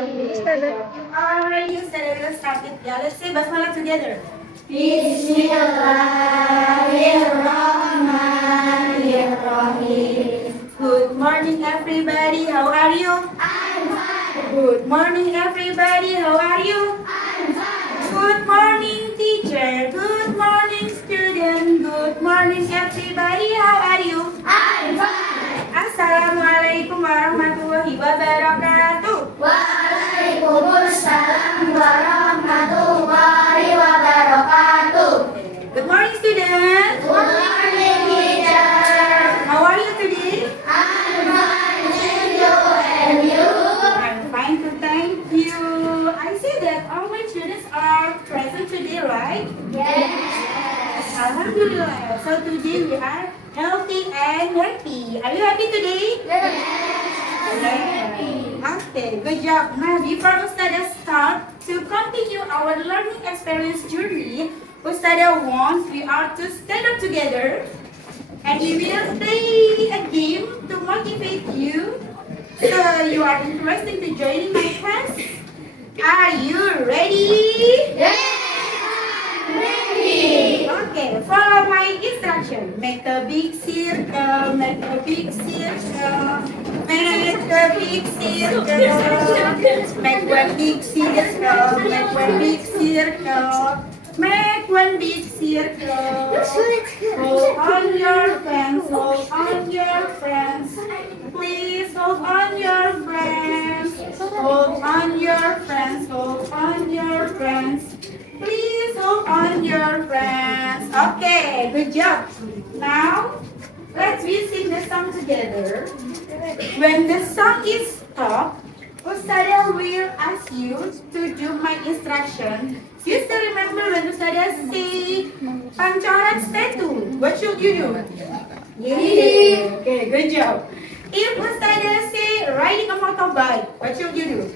You started. Alright, you started. Let's start it. Yeah, let's say basmalah together. Bismillahirrahmanirrahim. Good morning, everybody. How are you? I'm fine. Good morning, everybody. How are you? I'm fine. Good morning, teacher. Good morning, student. Good morning, everybody. How are you? I'm fine. Assalamualaikum warahmatullahi wabarakatuh. Waalaikumsalam warahmatullahi wabarakatuh. Good morning, student. Good morning, teacher. How are you today? I'm fine, thank you. And you? I'm fine too, thank you. I see that all my students are present today, right? Yes. Alhamdulillah. So today we are healthy and happy. Are you happy today? Yes. Okay, good job. Now, before Ustadzah start to continue our learning experience journey, Ustadzah wants we are to stand up together and we will play a game to motivate you. So, you are interested to join my class? Are you ready? Yes, I'm ready. Okay, follow my instruction. Make a big circle, make a big circle, make a big circle, make one big circle, make one big circle, make one big circle. Hold on your friends, hold on your friends. Please hold on your friends. Hold on your friends, hold on your friends. Please hold on your friends. Okay, good job. Now, let's sing the song together. When the song is stopped, Ustadzah will ask you to do my instruction. You still remember when Ustadzah say pancoran statue? What should you do? Okay, good job. If Ustadzah say riding a motorbike, what should you do?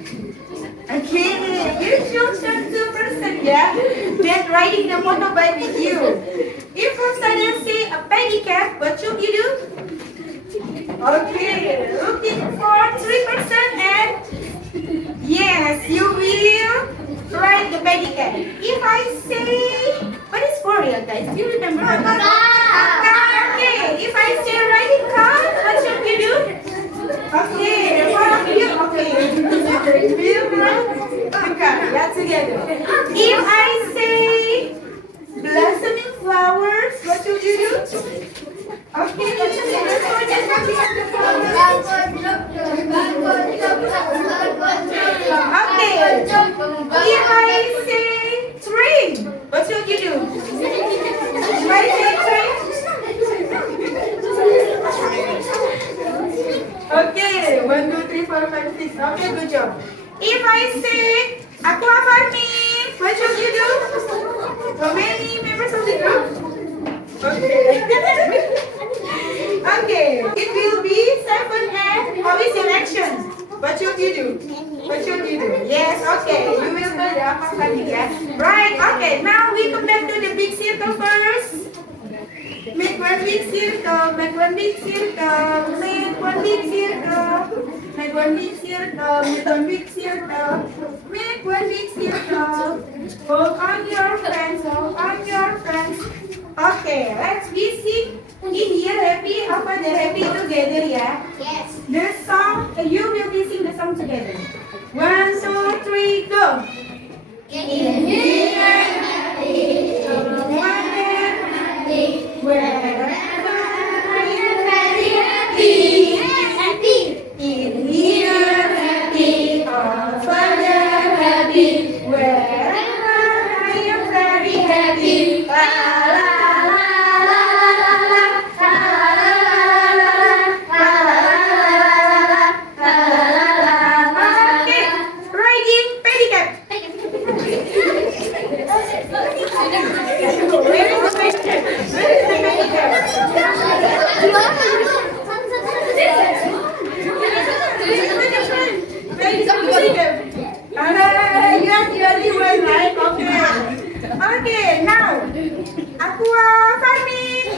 Okay, you should turn 2%, yeah? Then riding the motorbike with you. If Ustadzah say a pedicab, what should you do? Okay, looking for 3% and yes, you will ride the pedicab. If I say, what is for real, guys? Do you remember? A car. Okay, if I say riding car, what should you do? Okay, one of you. Okay, you ride the car. That's together. If I say blossoming flowers, what should you do? Okay, if I say train, what should you do? If I say train? Okay, 1, 2, 3, 4, 5, 6. Okay, good job. If I say aqua farming, what should you do? How many members of the group? Okay. Okay, it will be 7 and always in action. What should you do? What should you do? Yes, okay. You will do the aqua farming, yeah? Right, okay. Now we come back to the big circle first. Make one big circle, make one big circle, make one big circle, make one big circle, make one big circle, make one big circle. Hold on your friends, hold on your friends. Okay, let's be sing in here happy after the happy together, yeah? Yes. The song, you will be sing the song together. 1, 2, 3, go. In here, happy. Wherever We're very happy. Happy. in here, happy, all further happy. Wherever I am very happy. La la la la la la la. Okay, riding pedicab. Where is the pedicab? Where is the pedicab? You are the only one, right? Okay, now aqua farming.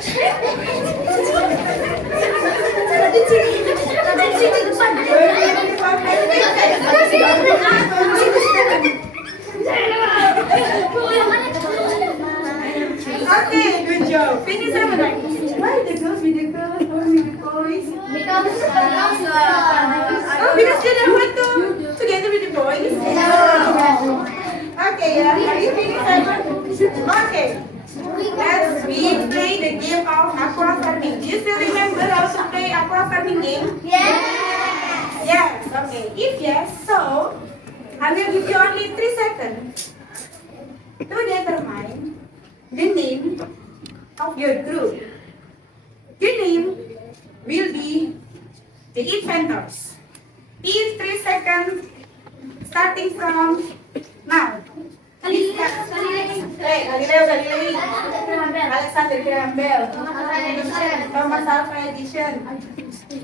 Okay, let's play the game of aqua farming. Do you still remember how to play aqua farming game? Yes, okay. If yes, so I will give you only 3 seconds to determine the name of your group. The name will be the inventors. In 3 seconds, starting from now. Galileo Galilei, Alexander Graham Bell, Thomas Alva Edison,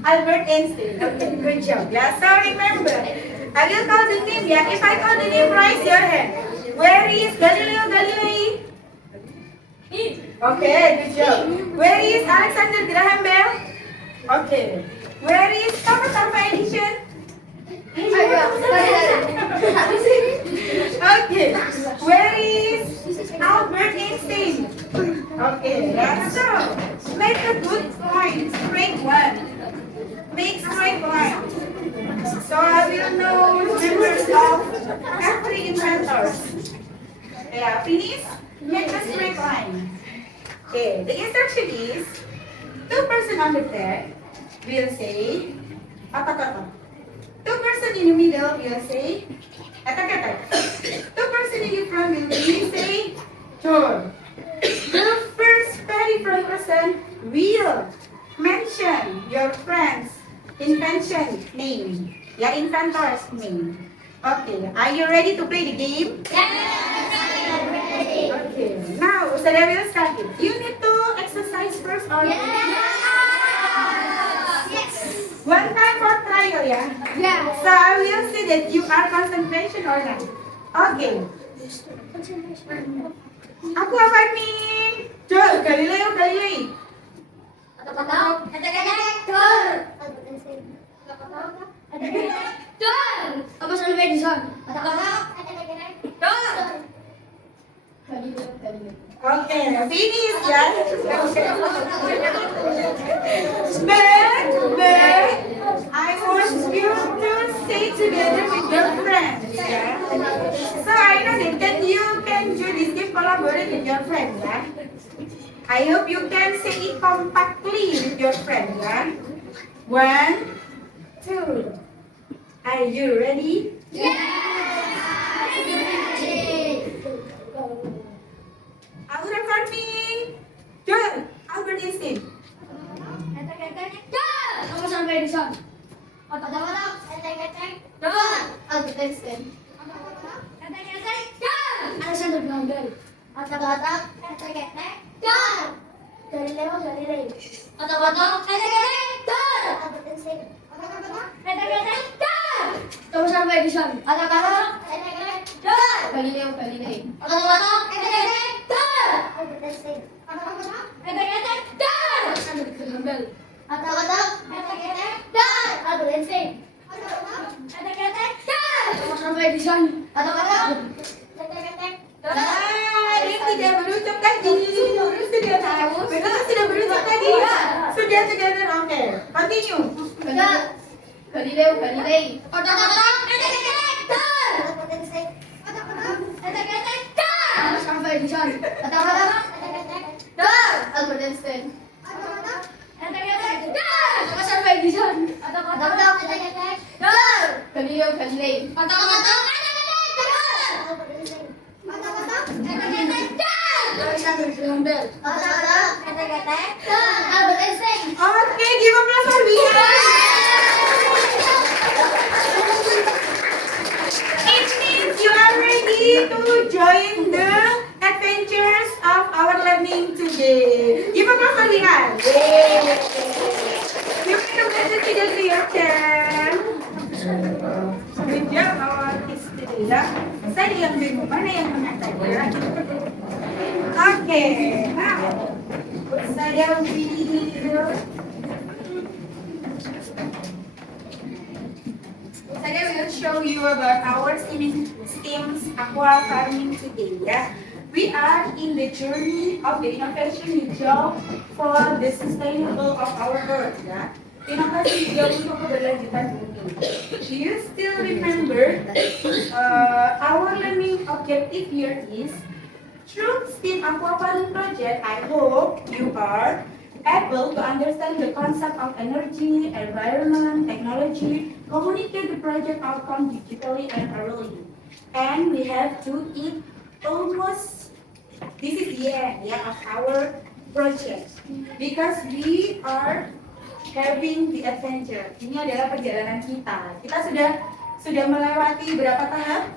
Albert Einstein. Okay, good job. Yeah, so remember, I will call the name. Yeah, if I call the name, raise your hand. Where is Galileo Galilei? Okay, good job. Where is Alexander Graham Bell? Okay. Where is Thomas Alva Edison? Okay. Where is Albert Einstein? Okay, that's so. Make a good line. Straight one. Make straight line. So I will know members of every inventors. Yeah, finish. Make a straight line. Okay, the instruction is 2 person on the deck will say atak-atak. 2 person in the middle will say atak-atak. 2 person in the front will say door. The first very front person will mention your friend's invention name. Your inventor's name. Okay, are you ready to play the game? Okay, now Ustazah will start it. You need to exercise first or one time for trial, yeah? So I will see that you are concentration or not. Okay. Aku apa nih? Coba Galileo Galilei. Thomas Alva Edison. Okay, finish ya. But I want you to stay together with your friends, yeah. So I know that you can do this game collaborate with your friends, yeah. I hope you can say it compactly with your friends, yeah. 1, 2. Are you ready? Albert farming. Good. Albert Einstein. Thomas Alva Edison. Albert Einstein. Alexander Graham Bell. Galileo Galilei. Albert Einstein. Thomas Alva Edison. Galileo Galilei. Albert Einstein. Alexander Graham Bell. Albert Einstein. Thomas Alva Edison. Dia tidak berucap tadi. Sudah tahu. Betul sudah berucap tadi. Sudah together. Okay. Continue. Galileo Galilei. Thomas Alva Edison. Albert Einstein. Thomas Alva Edison. Galileo Galilei. Alexander Graham Bell. Albert Einstein. Okay, give applause for me. It means you are ready to join the adventures of our learning today. Give applause for Lihan. Yay! You can congratulate to your turn. Good job, our kids today. Ya. Saya yang bingung mana yang menang tadi. Okay, now saya will show you about our STEM's aqua farming today. Yeah, we are in the journey of the innovation hijau for the sustainable of our earth. Yeah, inovasi hijau untuk keberlanjutan bumi. Do you still remember our learning objective here is through STEAM Aquafarming project, I hope you are able to understand the concept of energy, environment, technology, communicate the project outcome digitally and orally. And we have to eat almost, this is the end of our project. Because we are having the adventure. Ini adalah perjalanan kita. Kita sudah melewati berapa tahap?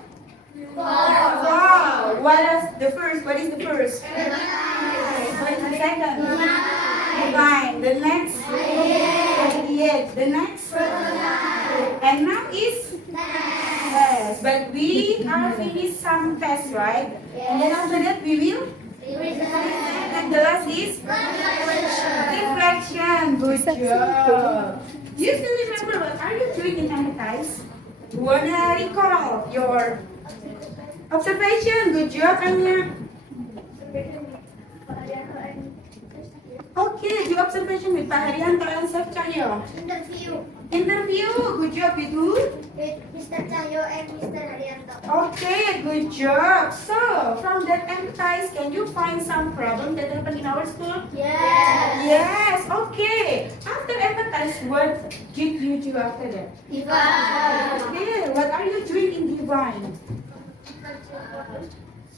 Wow. What is the first? What is the first? What is the second? Divine. The next? Ideate. The next? And now is? Yes. But we are finished some tests, right? And then after that we will? And the last is? Reflection. Good job. Do you still remember what are you doing in Anatize? Wanna recall your observation? Good job, Anya. Okay, do observation with Pak Haryanto and Chef Cahyo. Interview. Good job, you do. With Mr. Cahyo and Mr. Haryanto. Okay, good job. So, from that empathize, can you find some problem that happened in our school? Yes. Yes, okay. After empathize, what did you do after that? Divine. Okay, what are you doing in Divine?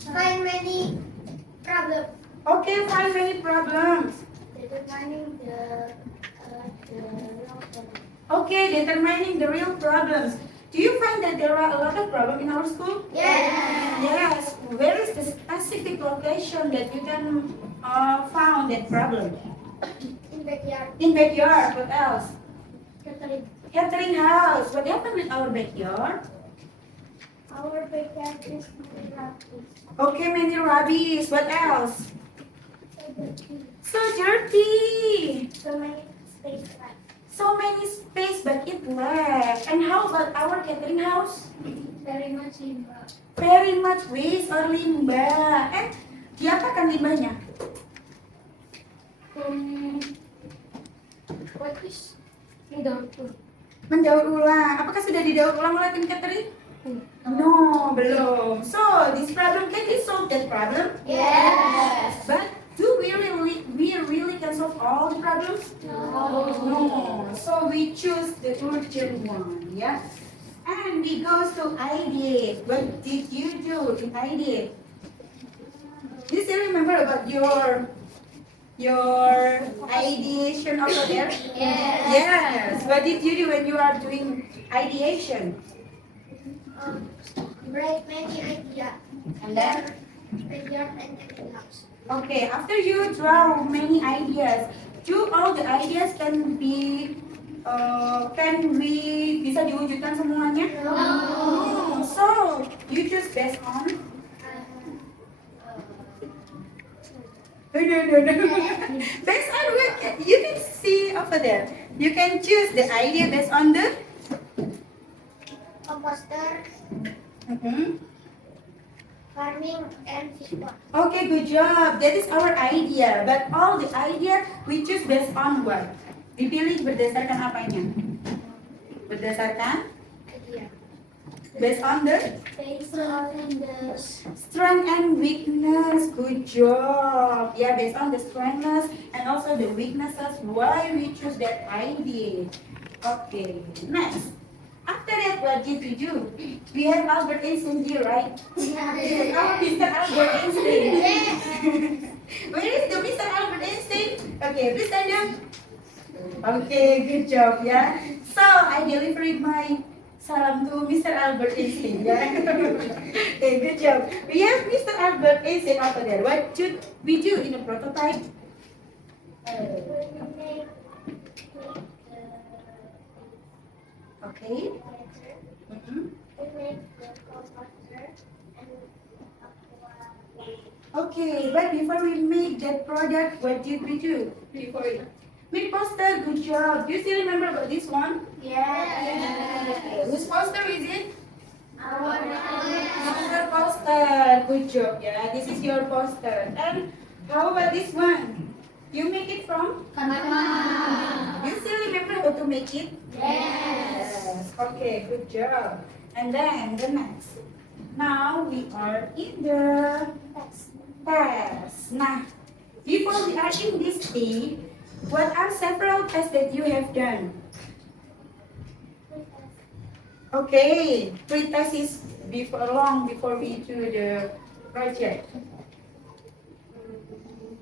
Find many problems. Okay, find many problems. Determining the real problem. Okay, determining the real problems. Do you find that there are a lot of problems in our school? Yes. Yes. Where is the specific location that you can found that problem? In backyard. In backyard. What else? Catering. Catering house. What happened with our backyard? Our backyard is many rubbish. Okay, many rubbish. What else? So dirty. So many space left. So many space, but it left. And how about our catering house? Very much in Very much waste or limbah. Diapakan limbahnya? What is daur ulang? Mendaur ulang. Apakah sudah didaur ulang oleh tim catering? No, belum. So, this problem, can we solve that problem? Yes. But do we really can solve all the problems? No. So we choose the urgent one, yeah? And we go to ideate. What did you do in ideate? Do you still remember about your ideation over there? Yes. Yes. What did you do when you are doing ideation? Write many ideas. And then? Backyard and catering house. Okay, after you draw many ideas, do all the ideas can we bisa diwujudkan semuanya? No. So you choose based on? No. Based on what? You can see over there. You can choose the idea based on the. Composter, Mhm. farming, and fish pond. Okay, good job. That is our idea. But all the idea we choose based on what? Dipilih berdasarkan apanya? Berdasarkan? Idea. Based on the Based on the strength and weakness. Good job. Yeah, based on the strengths and also the weaknesses, why we choose that idea. Okay, next. After that, what did you do? We have Albert Einstein here, right? Yes, oh, Mr. Albert Einstein. Where is the Mr. Albert Einstein? Okay, please stand up. Okay, good job, yeah. So, I delivered my salam to Mr. Albert Einstein, yeah. Okay, good job. We have Mr. Albert Einstein over there. What should we do in a prototype? Okay. Mhm. Okay, but before we make that product, what did we do before it? Make poster, good job. Do you still remember about this one? Yes. Whose poster is it? Our Your poster, good job. Yeah, this is your poster. And how about this one? You make it from? You still remember how to make it? Yes. Okay, good job. And then the next. Now we are in the tests. Nah, before we are in this day, what are several tests that you have done? Okay, pre-test is long before we do the project.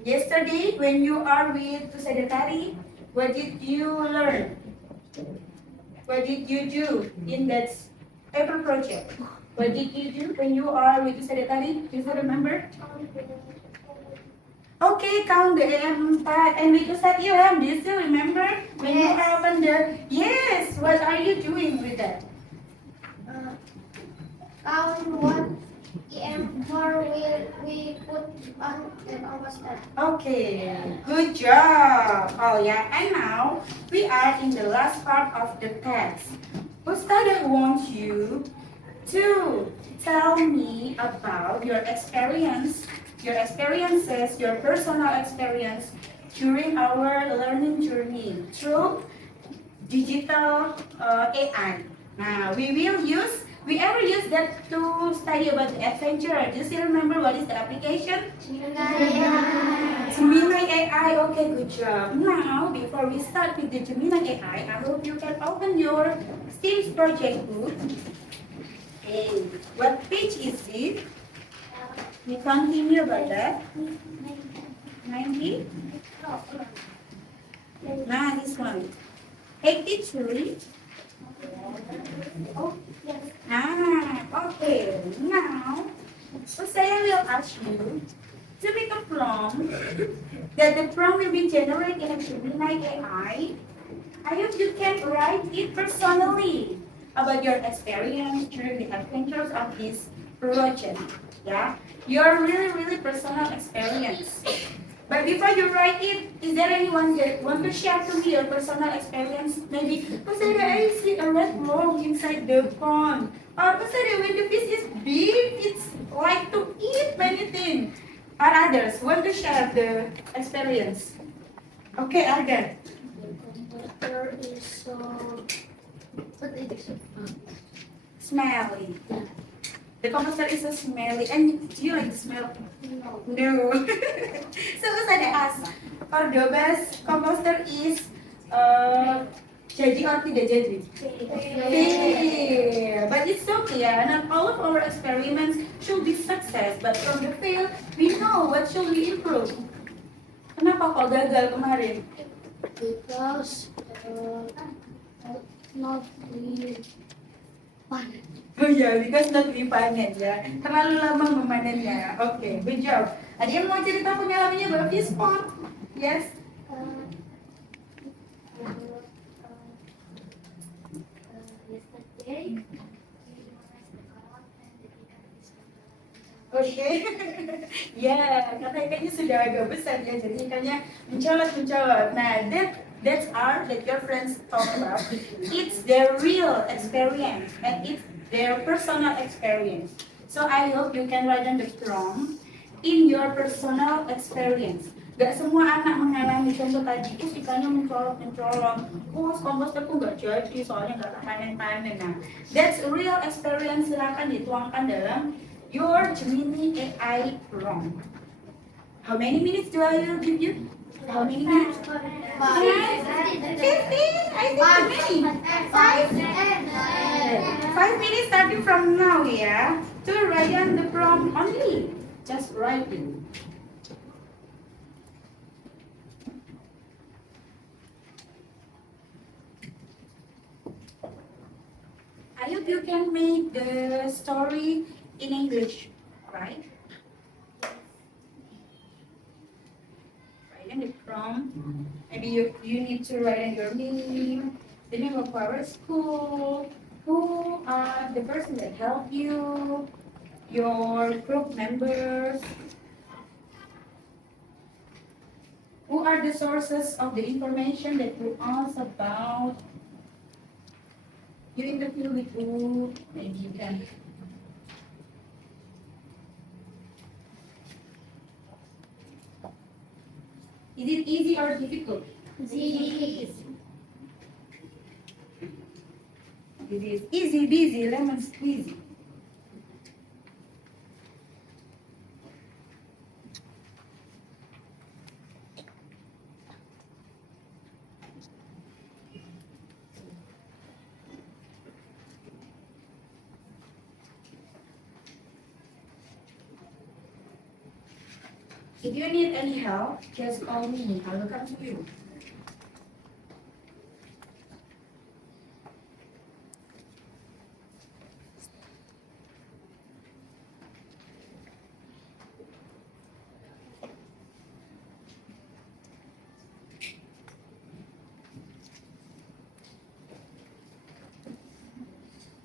Yesterday, when you are with Tusadetari, what did you learn? What did you do in that paper project? What did you do when you are with Tusadetari? Do you still remember? Okay, count the M4 and with Ustad Ilham, do you still remember? When you are on the... Yes, what are you doing with that? Count what EM4 will we put on the poster. Okay, good job. Oh yeah, and now we are in the last part of the test. Ustad wants you to tell me about your experiences, your personal experience during our learning journey through digital AI. Now we ever use that to study about the adventure. Do you still remember what is the application? Gemini AI. Okay, good job. Now, before we start with the Gemini AI, I hope you can open your Steam's project book. Hey, what page is it? We continue about that. 90? Nah, this one. 83. Oh, yes. Okay. Now, Saya will ask you to make a prompt that the prompt will be generated in a Gemini AI. I hope you can write it personally about your experience during the adventures of this project. Yeah, your really personal experience. But before you write it, is there anyone that want to share to me your personal experience? Maybe, Pasada, I see a red worm inside the pond. Or Pasada, when the fish is big, it's like to eat many things. Or others want to share the experience? Okay, Argan. There is so what is it? Smelly. The composter is so smelly. And do you like the smell? No. No. So Usada ask, Cordobas composter is jadi or tidak jadi? Fail. But it's okay, yeah. Not all of our experiments should be success, but from the fail, we know what should we improve. Kenapa kok gagal kemarin? Because not really fun. Oh ya, because not dipanen ya. Terlalu lama memanennya. Oke, good job. Ada yang mau cerita pengalamannya Mbak Fispon? Yes. Yesterday, Oke. Ya, katanya ikannya sudah agak besar ya, jadi ikannya mencolot. Nah, that your friends talk about. It's their real experience and it's their personal experience. So I hope you can write down the prompt in your personal experience. Gak semua anak mengalami contoh tadi, ikannya mencolot, komposterku gak jadi, soalnya gak panen-panen. Nah, that's real experience, silakan dituangkan dalam your Gemini AI prompt. How many minutes do I give you? How many minutes? 15? I think too many. 5 minutes starting from now, yeah? To write down the prompt only. Just write it. I hope you can make the story in English, right? Write in the prompt. Maybe you need to write in your name, the name of our school, who are the person that helped you, your group members, who are the sources of the information that you asked about. You interview with who, maybe you can. Is it easy or difficult? Easy. It is easy, busy, lemon squeezy. If you need any help, just call me. I will come to you.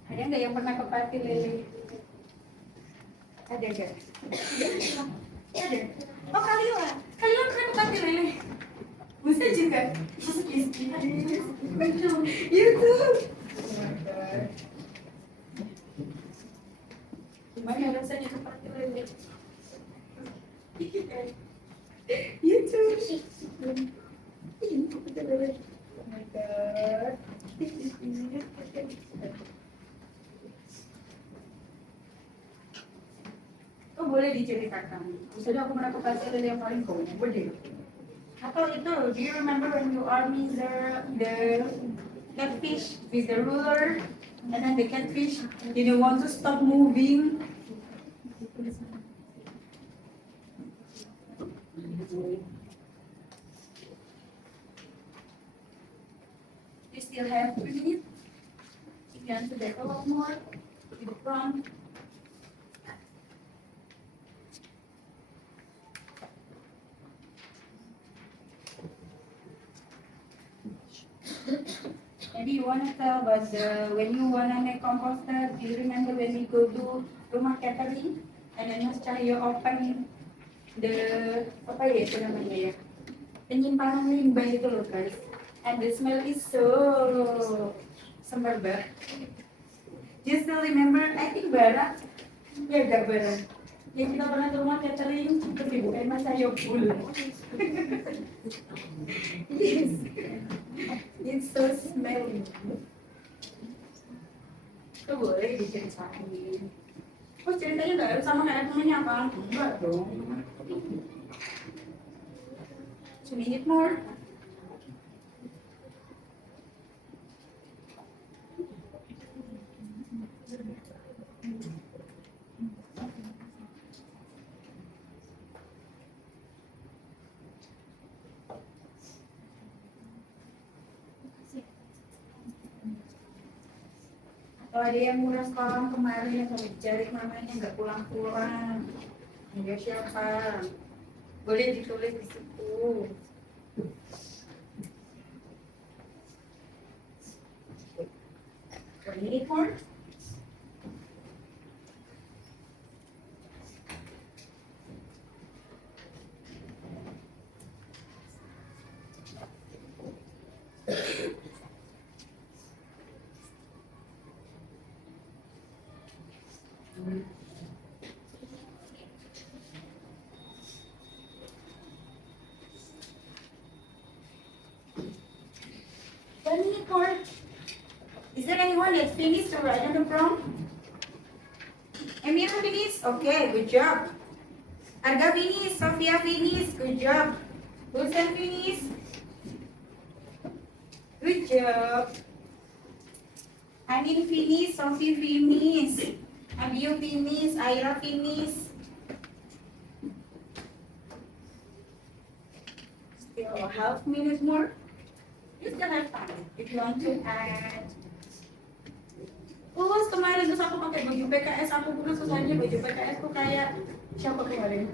Ada nggak yang pernah ke party lele? Ada nggak? Ada. Oh kalian pernah ke party lele? Bisa juga. YouTube. Gimana rasanya ke party lele? YouTube. Oh my god. Oh boleh diceritakan. Misalnya aku pernah ke pasar yang paling kau, boleh. Atau itu, do you remember when you army the catfish with the ruler, and then the catfish didn't want to stop moving. You still have 2 minutes. You can to develop more to the front. Maybe you wanna tell about when you wanna make composter. Do you remember when we go to rumah catering and then Mas Cahyo open the apa ya itu namanya ya, penyimpanan limbah itu loh guys, and the smell is so semerbak. Do you still remember? I think Bara, ya gak Bara, yang kita pernah ke rumah catering terus dibukain Mas Cahyo full. Yes. It's so smelly. Itu boleh diceritain. Oh ceritanya nggak harus sama kayak temennya apa? Enggak dong. 2 minutes more. Kalau ada yang nguras kolam kemarin yang cari mamanya nggak pulang-pulang, nggak siapa, boleh ditulis di situ. Ini pun. Is there anyone that finished to write on the prompt? Emira finished? Okay, good job. Arga finished, Sofia finished, good job. Hussein finished. Good job. Anin finished, Sophie finished. Abiu finished, Aira finished. Still a half minute more. You still have time if you want to add. Lulus kemarin terus aku pakai baju PKS, aku pun susahnya baju PKS tuh kayak siapa kemarin?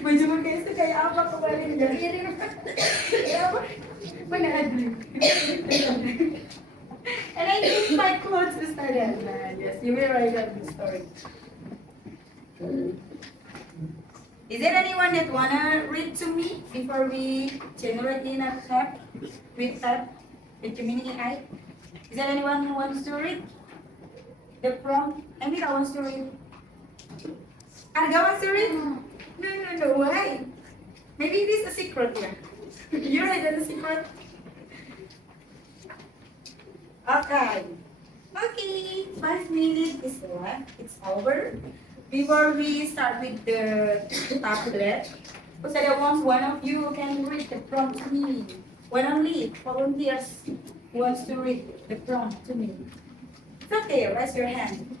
Baju PKS tuh kayak apa kemarin? Jadi kayak apa? Mana Adli? And I use my clothes to start that. Yes, you will write up the story. Is there anyone that wanna read to me before we generate in a tab with tab with Gemini AI? Is there anyone who wants to read the prompt? Emira wants to read. Arga wants to read? No. Why? Maybe it is a secret here. You read the secret? Okay. 5 minutes is left. It's over. Before we start with the tablet, Ustazah wants one of you can read the prompt to me. One only volunteers wants to read the prompt to me. It's okay, raise your hand.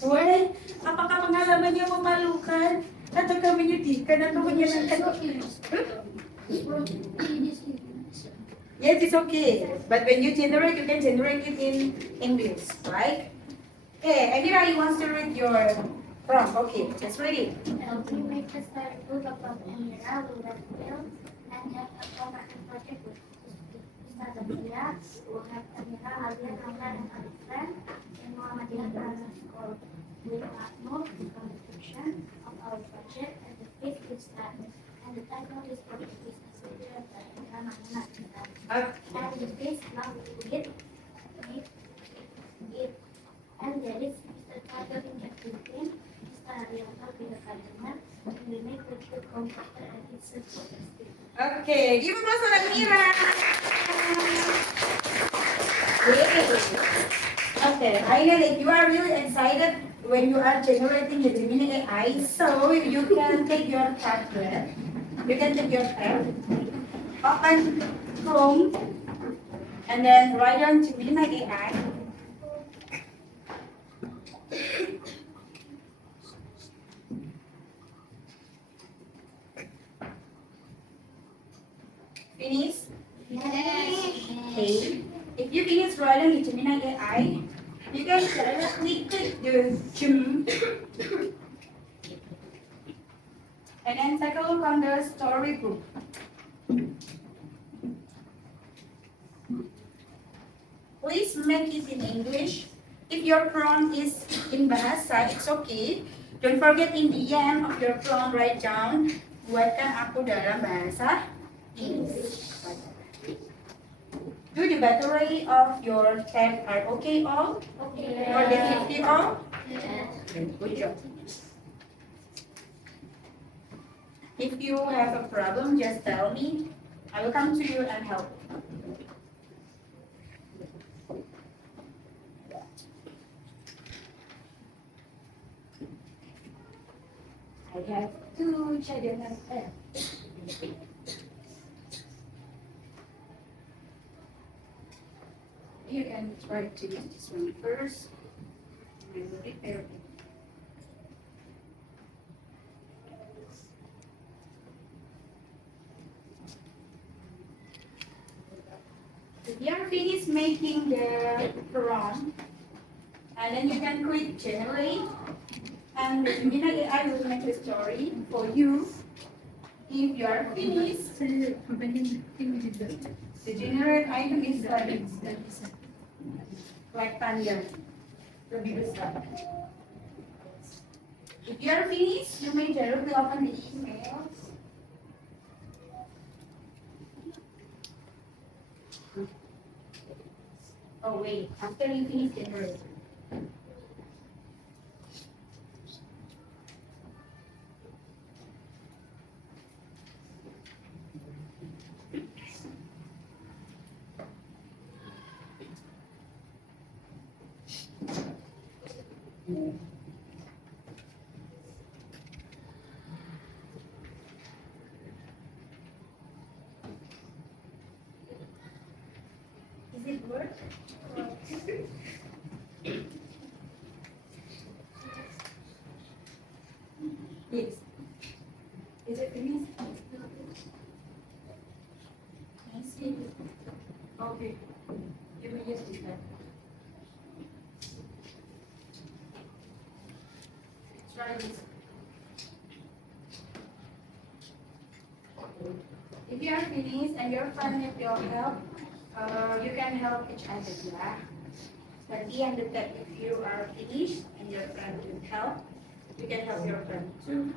Why? Apakah pengalamannya memalukan? Ataukah menyedihkan atau menyenangkan? Yes, it's okay. But when you can generate it in English, right? Okay, Amira, you want to read your prompt. Okay, just read it. Help me make the storybook about Amira with that will and have a collaborative project with Ustaz Amira, who have Amira, Alia, Amra, and other friends in Muhammadiyah Primary School. We will upload the contribution of our project and the fifth is that. And the title of this project is A Soldier of the Amira Mamunah. And the base long it, and there is Mr. Carter in Captain, Mr. Ariana in the Cardinal, and we make the true computer and it's a Okay, give applause for Amira. Okay, I know that you are really excited when you are generating the Gemini AI, so you can take your tablet, you can take your pen, open Chrome, and then write down Gemini AI. Finish? Okay. If you finish writing the Gemini AI, you can directly click the Gem and then take a look on the storybook. Please make it in English. If your prompt is in Bahasa, it's okay. Don't forget in the end of your prompt write down, buatkan aku dalam bahasa English. Do the battery of your tab are okay all? Okay. More than 50 all? Yes. Good job. If you have a problem, just tell me. I will come to you and help. I have two cadangan pen. You can try to use this one first. I will repair it. If you are finished making the prompt, and then you can click generate, and the Gemini AI will make a story for you. If you are finished, the generate item is like thunder. Lebih besar. If you are finished, you may directly open the email. Oh wait, after you finish generate. Is it work? Yes. Is it finished? I see. Okay. You may use this pen. Try this. If you are finished and your friend needs your help, you can help each other, yeah. But at the end of that, if you are finished and your friend needs help, you can help your friend too.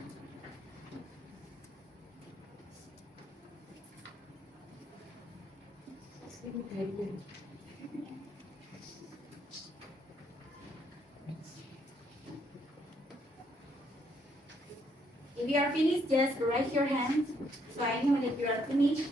If you are finished, just raise your hand so I know that you are finished.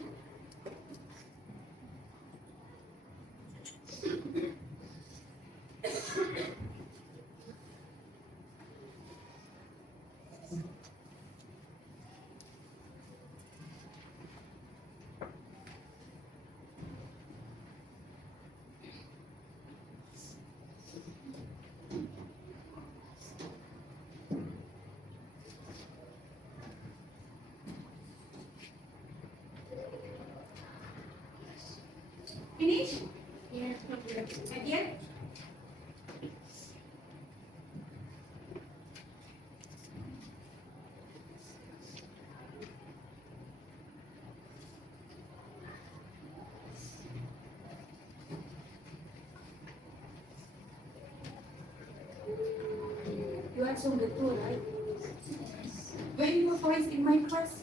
Finish? Yes. Not yet? You answer the two, right? When you voice in my class?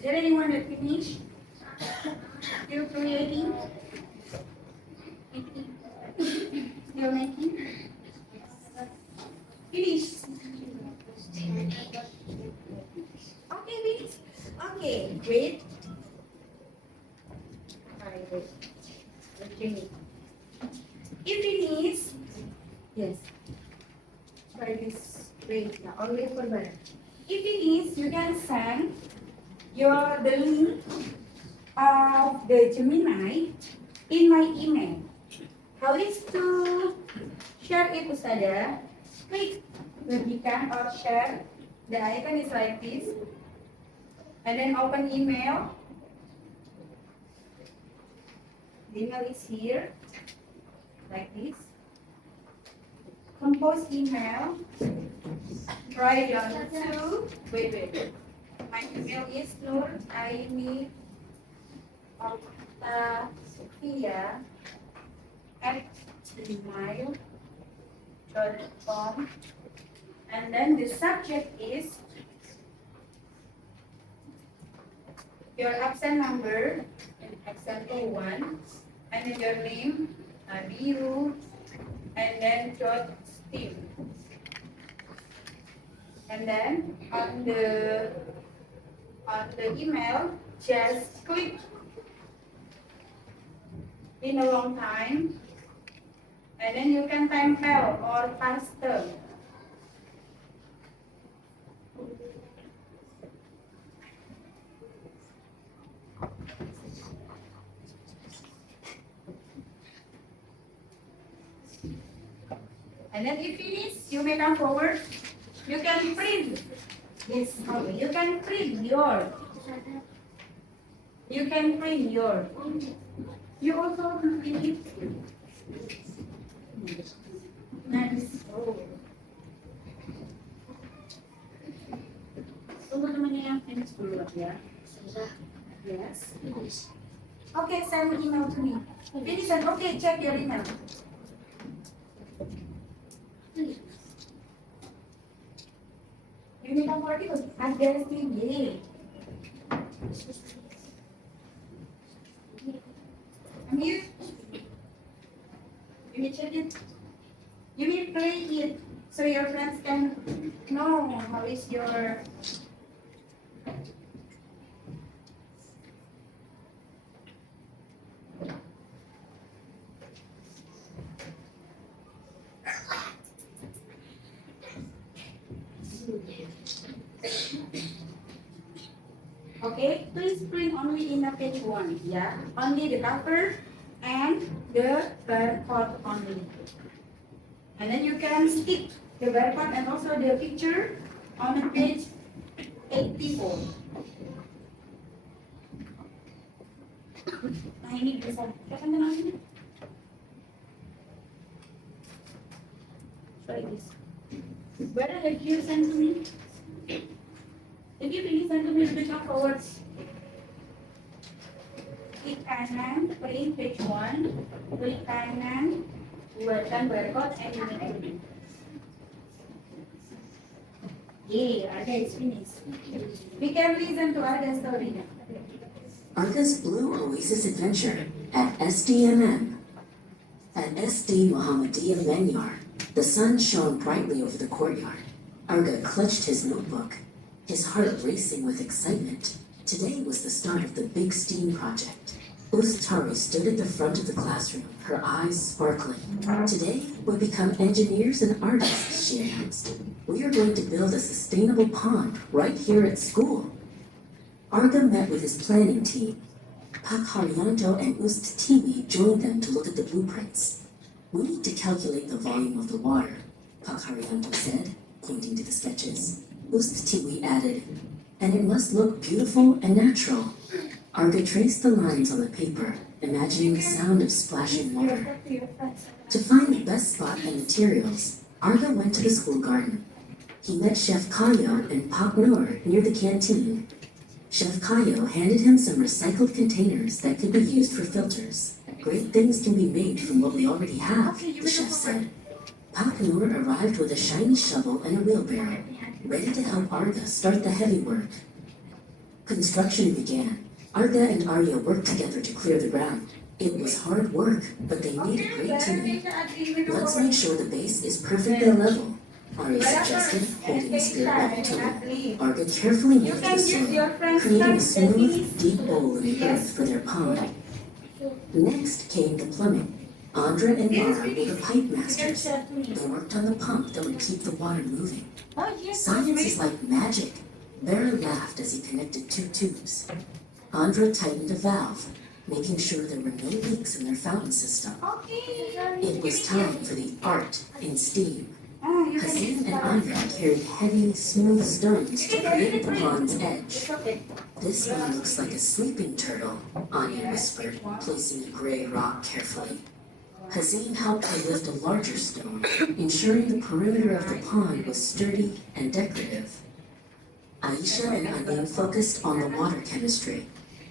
Is there anyone that finish? Still creating? Still making? Finish. Okay, finish. Okay, great. Alright, wait. Okay. If finish, yes. Try this. Wait, yeah, always for better. If finish, you can send the link of the Gemini in my email. How is to share it, Ustazah? Click bagikan or share. The icon is like this. And then open email. The email is here. Like this. Compose email. Try down to. Wait. My email is Nur Aini Sophia @gmail.com, and then the subject is your absent number, example 1, and then your name, Biru, and then .steam. And then on the email, just click in a long time, and then you can tempel or faster. And then if finish, you may come forward. You can print this. You can print your. You can print your. You also print it. Nice. Oh. Tunggu temannya yang finish dulu ya. Yes. Okay, send email to me. Finish and okay, check your email. You need a party because ada tinggi. You need check it. You need play it so your friends can know how is your. Okay, please print only in a page 1, yeah? Only the cover and the barcode only. And then you can stick the barcode and also the picture on the page 84. Nah ini bisa, kapan kenalnya? Try this. Where have you sent to me? If you finish, send to me to the top forwards. Click kanan, print page 1, klik kanan, buatkan barcode and you need to read. Yeah, Arga is finished. We can listen to Arga's story now. Arga's Blue Oasis Adventure at SDMM. At SD Muhammadiyah Manyar, the sun shone brightly over the courtyard. Arga clutched his notebook, his heart racing with excitement. Today was the start of the big STEAM project. Tari stood at the front of the classroom, her eyes sparkling. Today, we become engineers and artists, she announced. We are going to build a sustainable pond right here at school. Arga met with his planning team. Pak Haryanto and Ust Timi joined them to look at the blueprints. We need to calculate the volume of the water, Pak Haryanto said, pointing to the sketches. Ust Timi added, and it must look beautiful and natural. Arga traced the lines on the paper, imagining the sound of splashing water. To find the best spot and materials, Arga went to the school garden. He met Chef Kayo and Pak Noor near the canteen. Chef Kayo handed him some recycled containers that could be used for filters. Great things can be made from what we already have, the chef said. Pak Noor arrived with a shiny shovel and a wheelbarrow, ready to help Arga start the heavy work. Construction began. Arga and Arya worked together to clear the ground. It was hard work, but they made a great team. Let's make sure the base is perfectly level, Arya suggested, holding the spirit level tool. Arga carefully moved the soil, creating a smooth, deep bowl in the earth for their pond. Next came the plumbing. Andra and Mara were the pipe masters. They worked on the pump that would keep the water moving. Science is like magic. Vera laughed as he connected two tubes. Andra tightened a valve, making sure there were no leaks in their fountain system. It was time for the art in steam. Hasim and Anya carried heavy, smooth stones to create the pond's edge. This one looks like a sleeping turtle, Anya whispered, placing a gray rock carefully. Hasim helped her lift a larger stone, ensuring the perimeter of the pond was sturdy and decorative. Aisha and Anin focused on the water chemistry.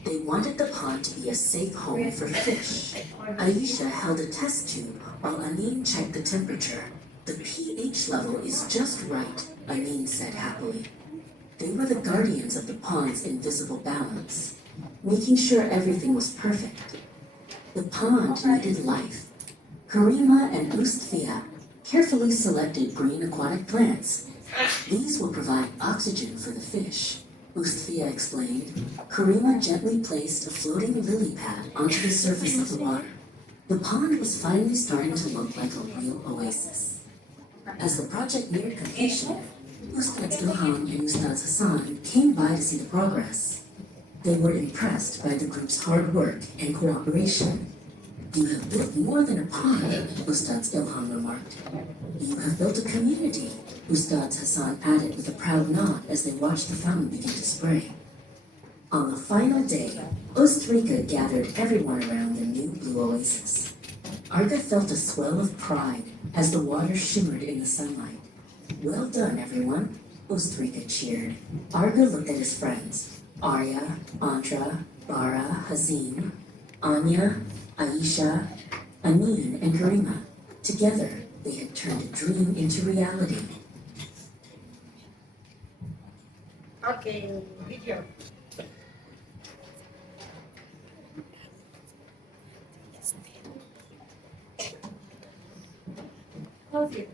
They wanted the pond to be a safe home for fish. Aisha held a test tube while Anin checked the temperature. The pH level is just right, Anin said happily. They were the guardians of the pond's invisible balance, making sure everything was perfect. The pond needed life. Karima and Ustfia carefully selected green aquatic plants. These will provide oxygen for the fish, Ustfia explained. Karima gently placed a floating lily pad onto the surface of the water. The pond was finally starting to look like a real oasis. As the project neared completion, Ustad Ilham and Ustad Hassan came by to see the progress. They were impressed by the group's hard work and cooperation. You have built more than a pond, Ustad Ilham remarked. You have built a community, Ustad Hassan added with a proud nod as they watched the fountain begin to spray. On the final day, Ostrika gathered everyone around the new blue oasis. Arga felt a swell of pride as the water shimmered in the sunlight. Well done, everyone, Ostrika cheered. Arga looked at his friends, Arya, Andra, Bara, Hazim, Anya, Aisha, Amin, and Karima. Together, they had turned a dream into reality. Okay, video. Close it.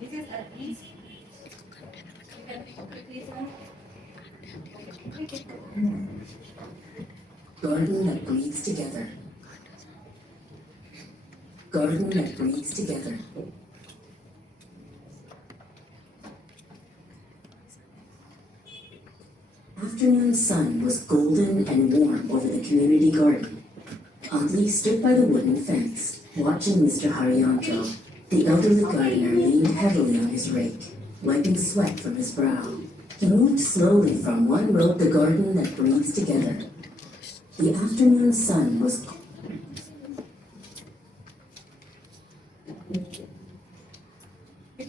This is at least. You can this one. Garden that breathes together. Garden that breathes together. Afternoon sun was golden and warm over the community garden. Andli stood by the wooden fence, watching Mr. Haryanto. The elderly gardener leaned heavily on his rake, wiping sweat from his brow. He moved slowly from one row of the garden that breathes together. The afternoon sun was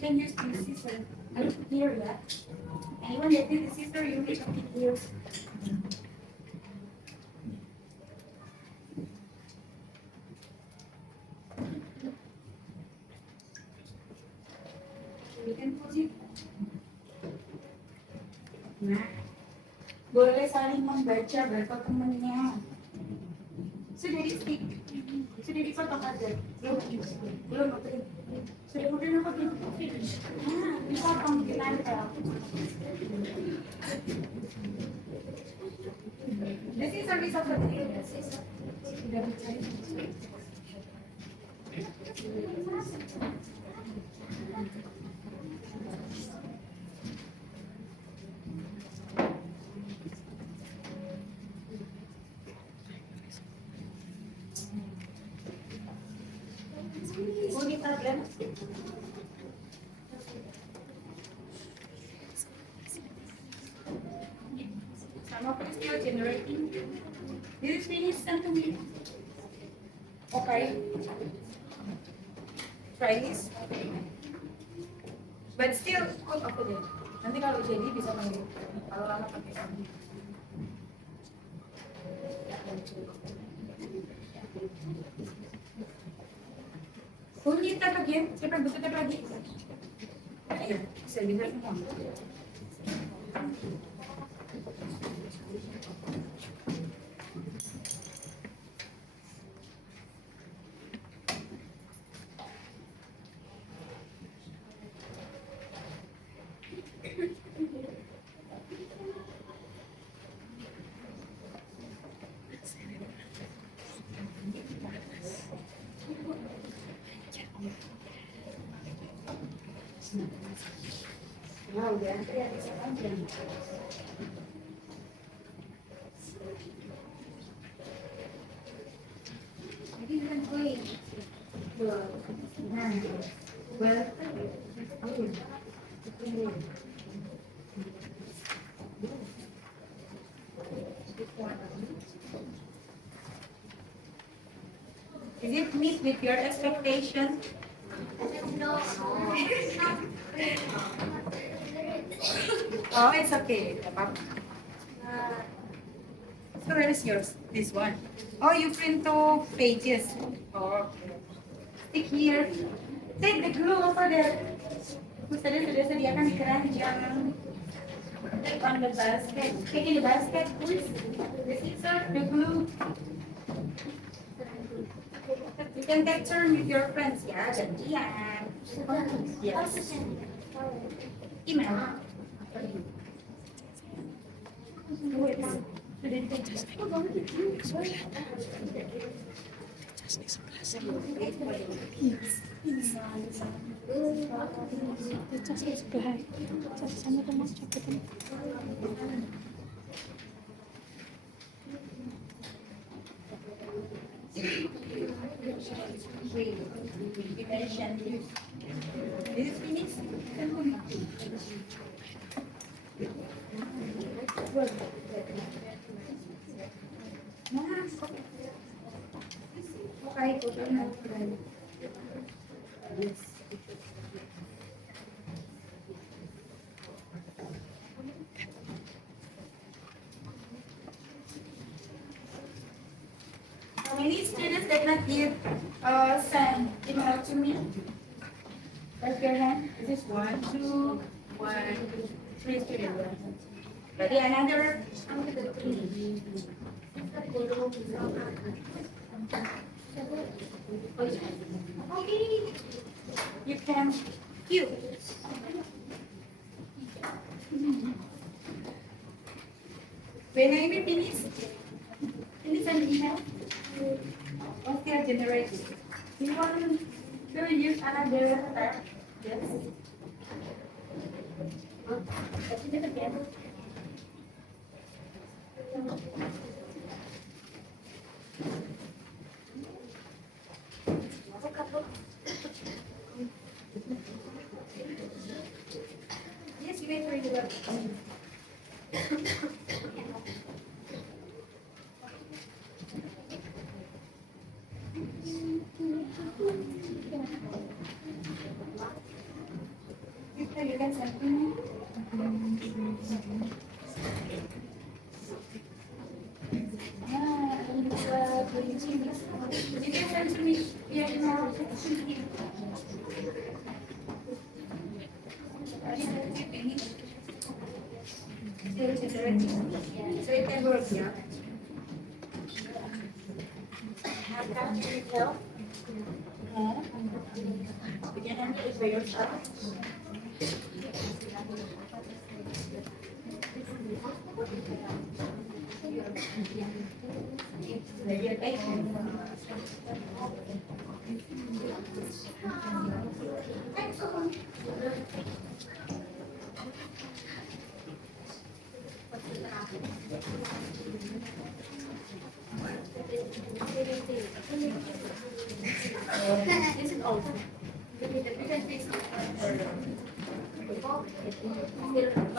can use this scissor. I put here, yeah. Anyone that did the scissor, you need to put here. You can put it. Nah. Boleh saling membaca berpertemuannya. Sudah di stick. Sudah dipotong aja. Belum oke. Sudah udah apa belum? Nah, dipotong ditempel. The scissor bisa berdiri. Sudah dicari. Oh, kita blend. Sama pun still generating. This is finished and to me. Okay. Try this. But still cook aku deh. Nanti kalau jadi bisa panggil. Kalau lama pakai kami. Bunyi tap lagi, siapa butuh tap lagi? Ayo, bisa lihat semua. Wow, udah antri ya, bisa panjang. Lagi bukan kue. Nah, well, Is it meet with your expectation? No. Oh, it's okay. So where is yours? This one. Oh, you print two pages. Oh, okay. Stick here. Take the glue over there. Sudah sediakan di keranjang. Take on the basket. Take in the basket, please. The scissor, the glue. You can take turn with your friends, ya. Gantian. Yes. Email. We mentioned this. This is finished. Okay, putol na. Yes. How many students did not give send email to me? Raise your hand. This is 1, 2, 1, 3 students. Ready? Another. Okay. You can. You. When I will finish an email, what's your generate? Do you want to use another tab? Yes. Again. Yes, you may read it. you can send to me. Yeah, you can send to me via email. So it can work, yeah. Begin and prepare yourself. This is all. You can take some.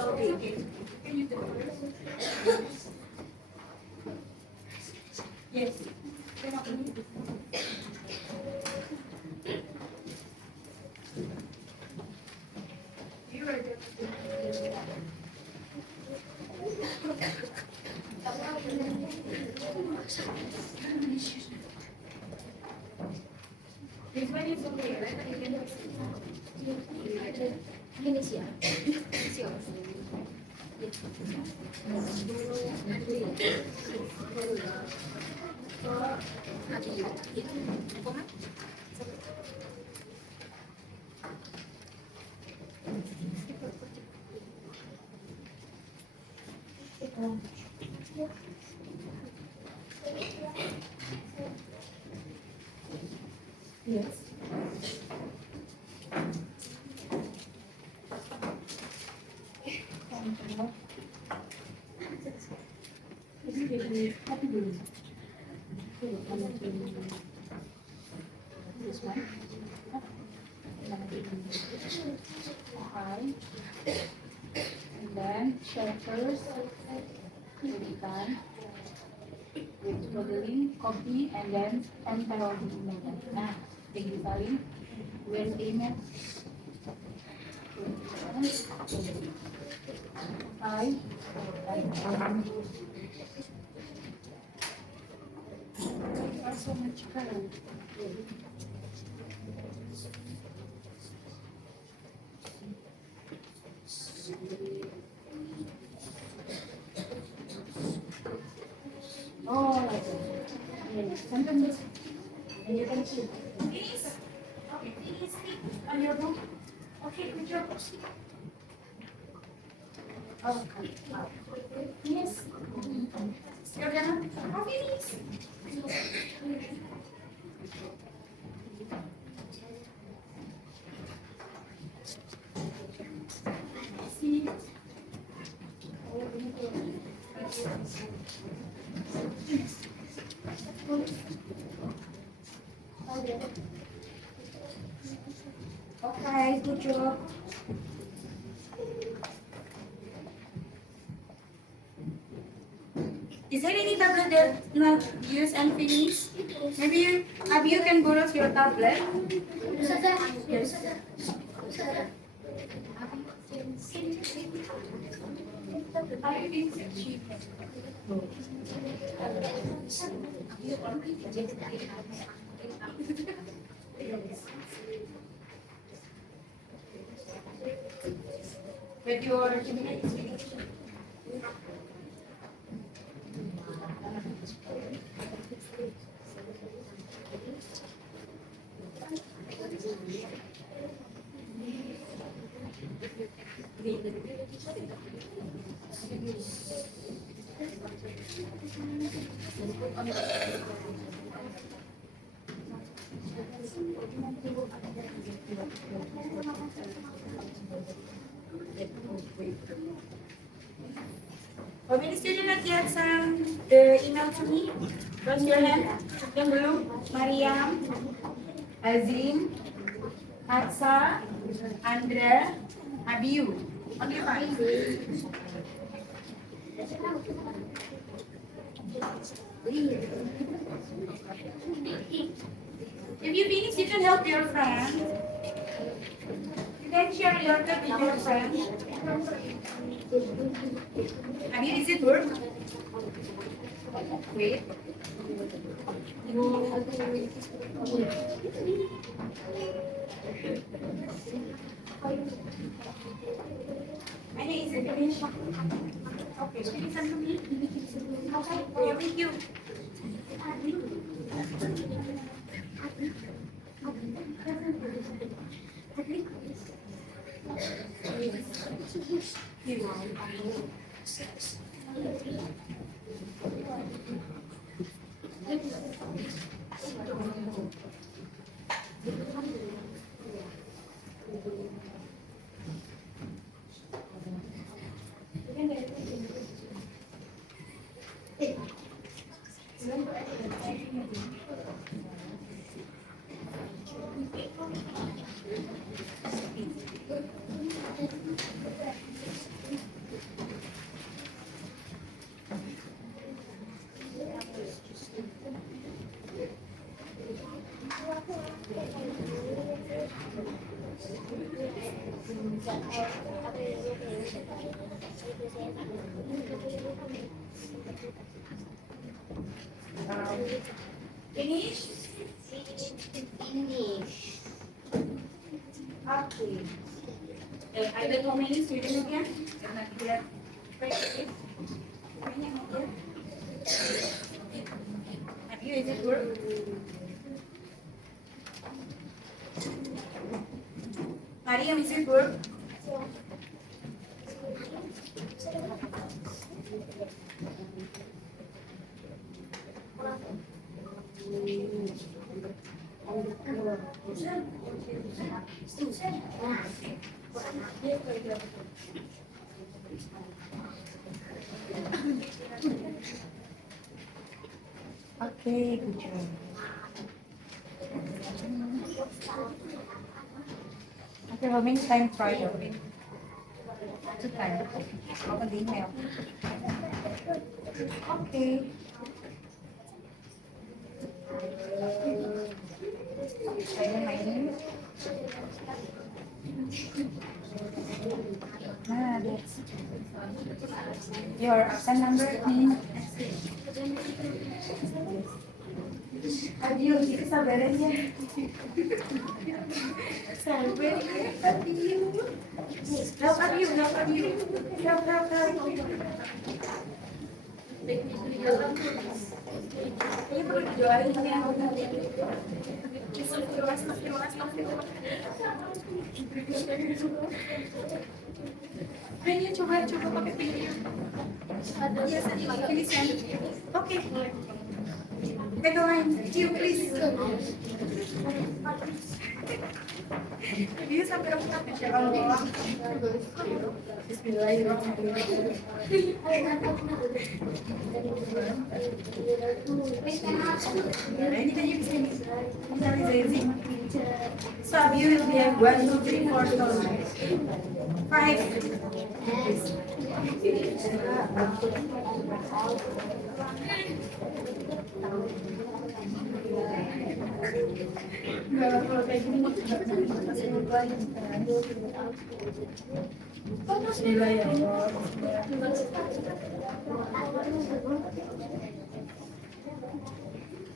Okay. Can you do it? Yes. You are the. This one is okay, right? You can Ini siap. Siap. Yes. This one. Hi. And then shelters, ikan, with modeling, coffee, and then emperor email. Nah, tinggi kali. Where's the email? Hi. So much color. Oh, like that. Yes. Sometimes and you can see. Please. Okay, please sleep on your room. Okay, good job. Okay. Yes. You're gonna. Okay, please. See. Okay, good job. Is there any tablet that not use and finish? Maybe you can borrow your tablet. Yes. With your How many students not yet sent the email to me? Raise your hand. Yang belum? Mariam, Azim, Aksa, Andra, Abiu. Only five. If you finish, you can help your friend. You can share your cup with your friend. Amir, is it work? Wait. Amir, is it finished? Okay, please send to me. Okay, thank you. Finish? English. Okay. I will how many students again? Have you, is it work? Mariam, is it work? Okay, good job. Okay, how many time Friday? 2 times. Open the email. Okay. Say my name. That's your absent number, please. Adiós, ¿quieres saber ella? Salve, adiós. Help, adiós, help, adiós. Help, help, help. Ini perlu didoain ya. Ayo coba pakai video. Iya, ini send. Oke. Take a line. You please. Dia sampai rumah insya Allah. Bismillahirrahmanirrahim. Ini kan you bisa so you will be at 1, 2, 3, 4, 5.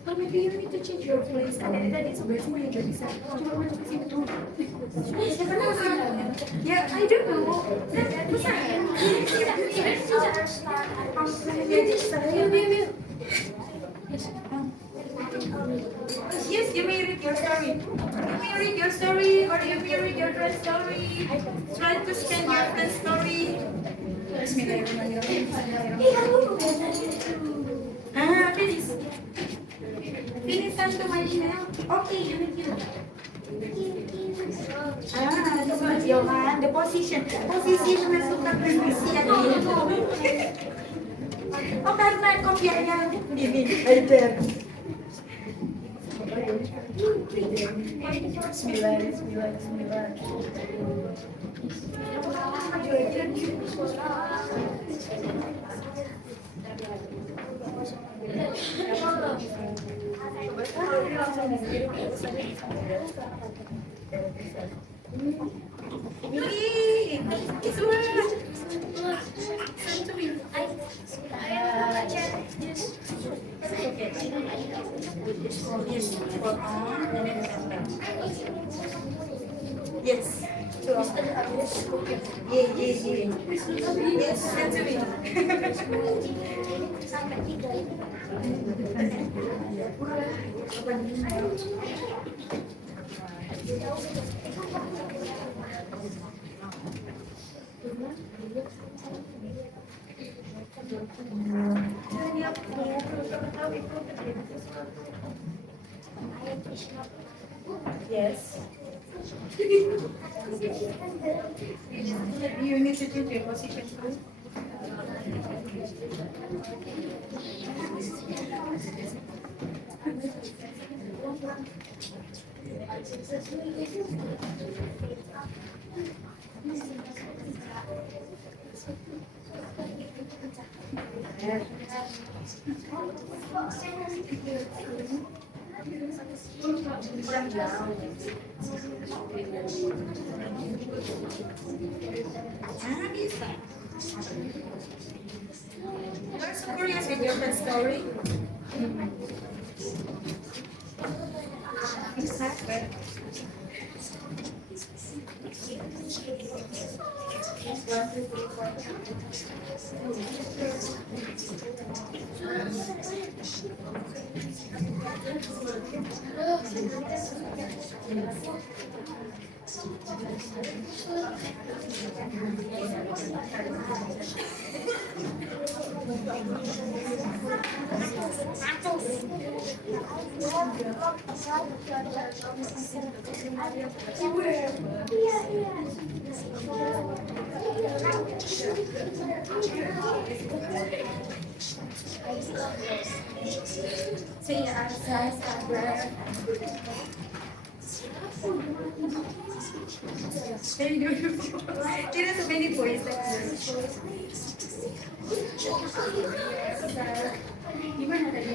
But maybe you need to change your place. And then that is where you just said, do you want to see the door? Yeah, I don't know. Yes, you may read your story. You may read your story, or you may read your friend's story. Try to scan your friend's story. Finish. Finish send to my email. Okay, thank you. This one's your hand. The position. Position na suka permisi yan. O, karena kopiannya. Ini, ada. Bismillah, bismillah, bismillah. Yay! It's one. Yes, for on and then yes. Two of them. Yeah. Yes, that's it. Yes. You need to change your position too. Ah, bisa. You're so curious with your friend's story. Exactly. Say Tienes so many boys like this. Gimana tadi?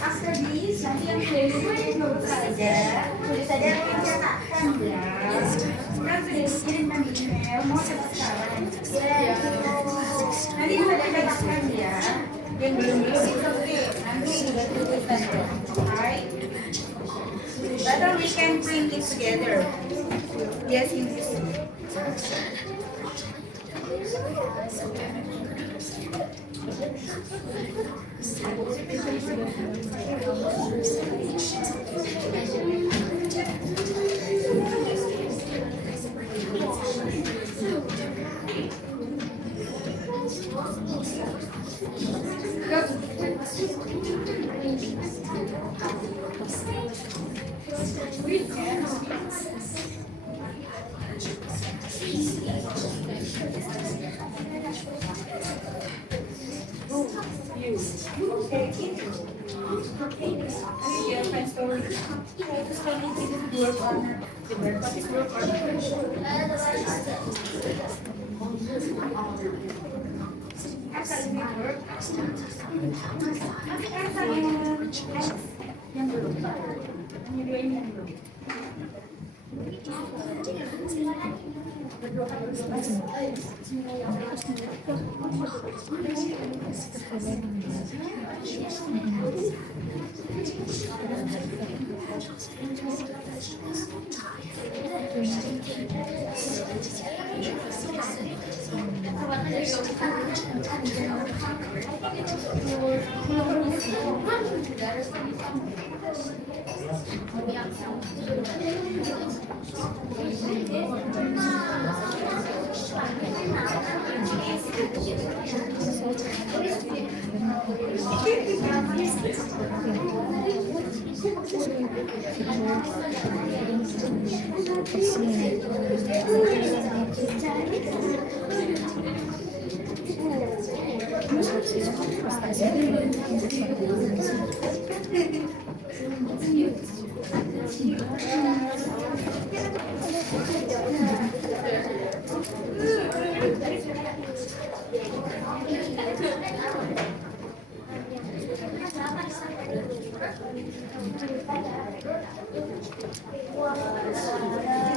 After this, nanti yang tulis saja mencatatkan ya. Sekarang sudah dikirimkan email, mau cepat sekarang. Nanti bisa dicatatkan ya. Yang belum it's okay. Nanti juga tulis saja. Alright. Better we can print it together. Yes, yes.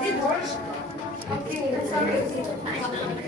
it work? Okay, sorry.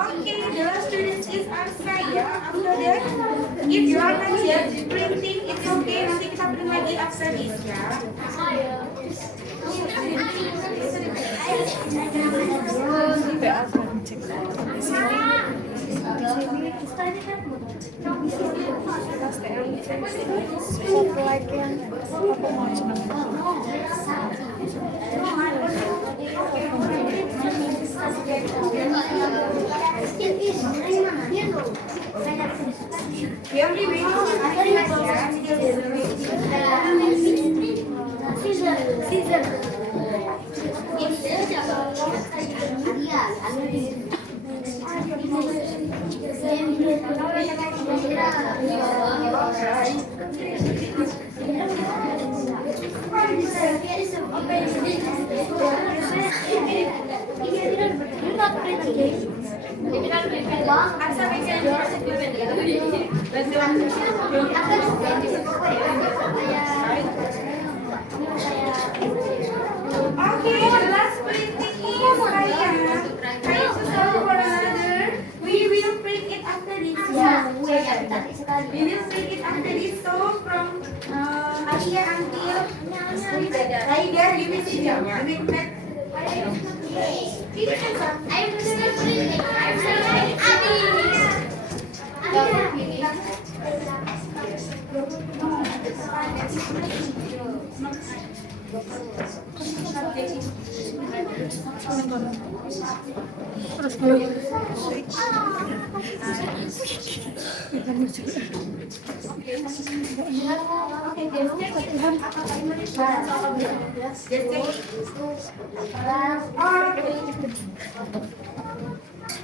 Okay, the last student is Arsaya. After that, if you are not yet printing, it's okay. Nanti kita print lagi after this ya. Yang di video Okay, the last printing is Raya. Raya susah for another. We will print it after this. We will print it after this. So from Alia until Raida, you will see them. You will print.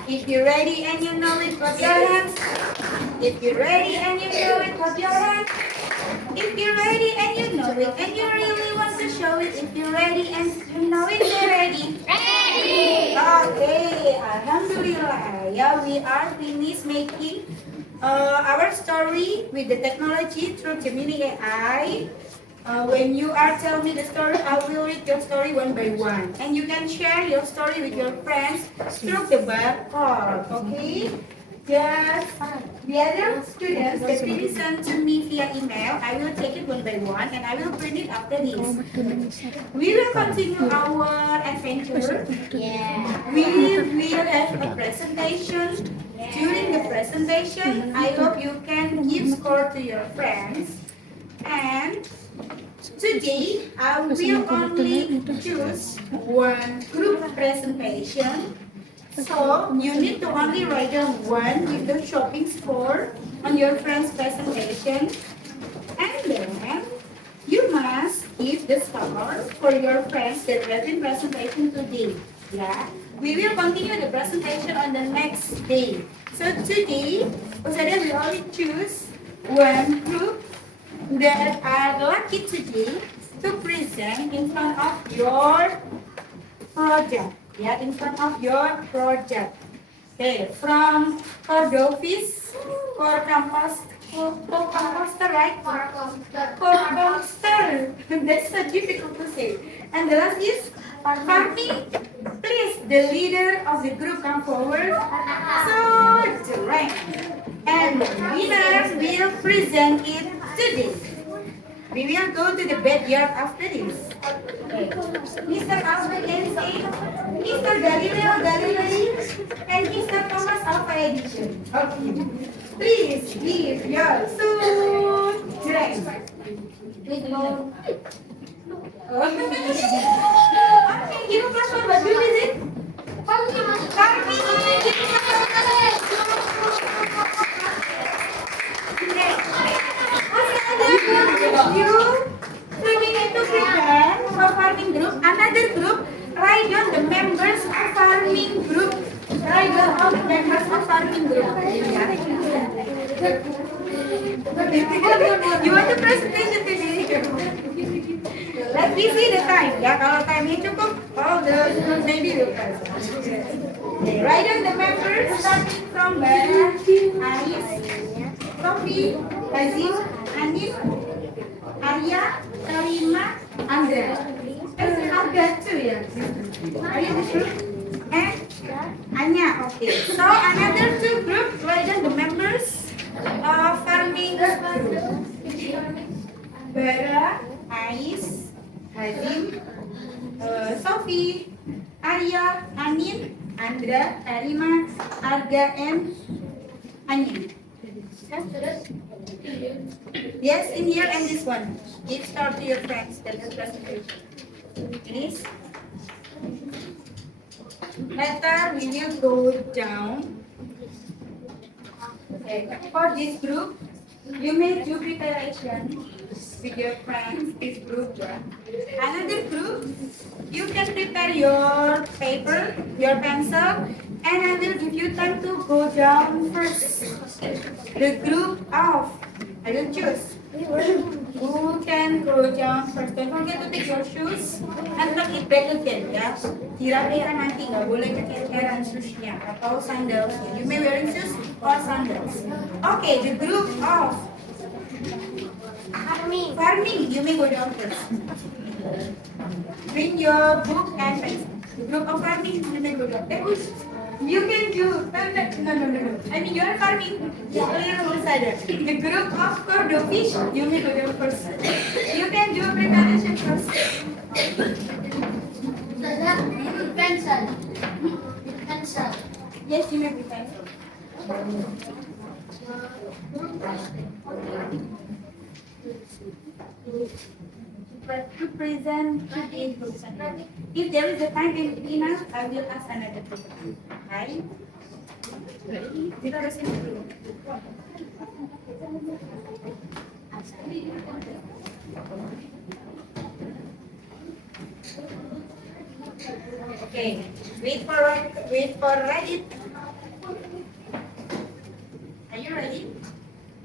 If you're ready and you know it, clap your hands. If you're ready and you know it, clap your hands. If you're ready and you know it, and you really want to show it, if you're ready and you know it, you're ready. Ready! Okay, Alhamdulillah. Yeah, we are finished making our story with the technology through Gemini AI. When you are telling me the story, I will read your story one by one. And you can share your story with your friends through the web call, okay? Yes. The other students that will send to me via email, I will take it one by one and I will print it after this. We will continue our adventure. Yeah. We will have a presentation. During the presentation, I hope you can give score to your friends. And today, I will only choose one group presentation. So, you need to only write down one with the shopping score on your friend's presentation. And then, you must give the score for your friends that read in presentation today. Yeah. We will continue the presentation on the next day. So today, Ustazah will only choose one group that are lucky today to present in front of your project. Yeah, in front of your project. Okay, from Cordofis, composter, right? Composter. That's so difficult to say. And the last is farming. Please, the leader of the group come forward. So, right. And winners will present it today. We will go to the backyard after this. Mr. Alfred Einstein, Mr. Galileo Galilei, and Mr. Thomas Alva Edison. Okay. Please give your suit. Okay, give a plus one. What group is it? Farming. Give a plus so we need to prepare for farming group. Another group, write down the members of farming group. Write down all the members of farming group. You want the presentation today? Let me see the time. Ya, kalau time-nya cukup, all the maybe we'll present. Okay, write down the members starting from Bara, Ais, Sophie, Hazim, Anif, Arya, Karima, Andra. Andra too, ya. Are you sure? And Anya, okay. So another two groups, write down the members of farming group. Bara, Ais, Hazim, Sophie, Arya, Anif, Andra, Karima, Arga, and Anya. Yes, in here and this one. Give star to your friends. Tell the presentation. Please. Later we will go down. Okay. For this group, you may do preparation with your friends. This group. Another group, you can prepare your paper, your pencil, and I will give you time to go down first. The group of, I will choose. Who can go down first? Don't forget to take your shoes and tuck it back again, ya. Kira-kira nanti nggak boleh kekeran shoesnya atau sandals. You may wearing shoes or sandals. Okay, the group of farming. You may go down first. Bring your book and pencil. The group of farming. You may go down. You can do, no. I mean, you're farming, you're a outsider. The group of Cordofish, you may go there first. You can do preparation first. Pencil. Yes, you may be pencil. But to present today's group. If there is a time enough, I will ask another person. Right? Ready? Okay. Wait for ready. Are you ready?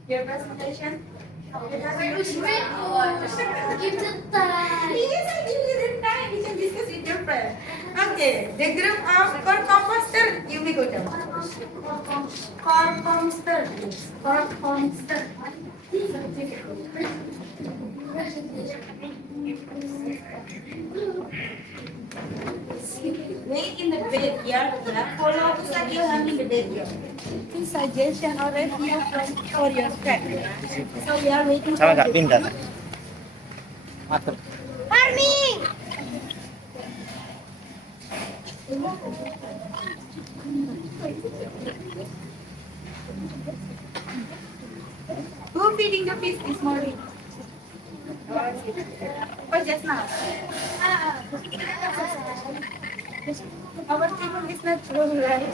Your presentation? Give the time. Yes, I give you the time. You can discuss with your friend. Okay, the group of core composter, you may go down. Core composter. Core composter. Wait in the backyard, yeah. Follow Ustaz Ilham in the backyard. Suggestion or review for your friend. So we are waiting. Sama nggak pindah? Atur. Farming. Who feeding the fish this morning? Oh, just now. Our table is not full, right?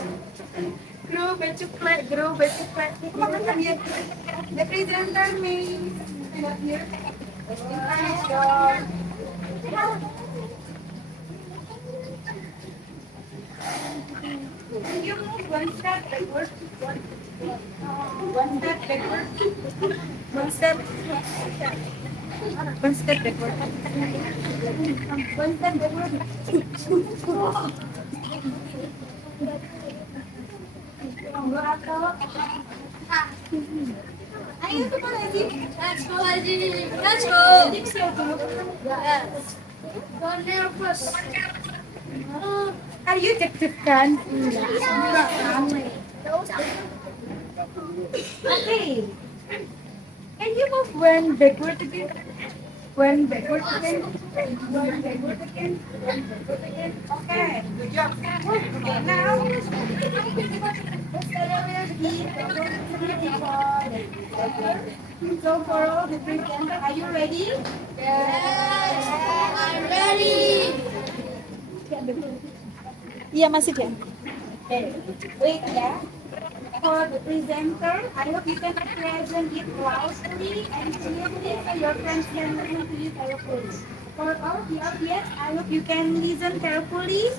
Grow better plant. Come on, come here. The presenter may not here. Can you move one step backward? One step backward. One step. One step backward. One step backward. Monggo atau ayo tuh lagi. Let's go, Haji. Let's go. Yes. Don't nervous. Are you deg-degan? Okay. Can you move one backward again? One backward again. One backward again. One backward again. Okay. Good job. Okay, now. So follow the presenter. Are you ready? Yes. I'm ready. Iya masih ya. Okay. Wait ya. For the presenter, I hope you can present it loudly and clearly so your friends can listen to you carefully. For all the audience, I hope you can listen carefully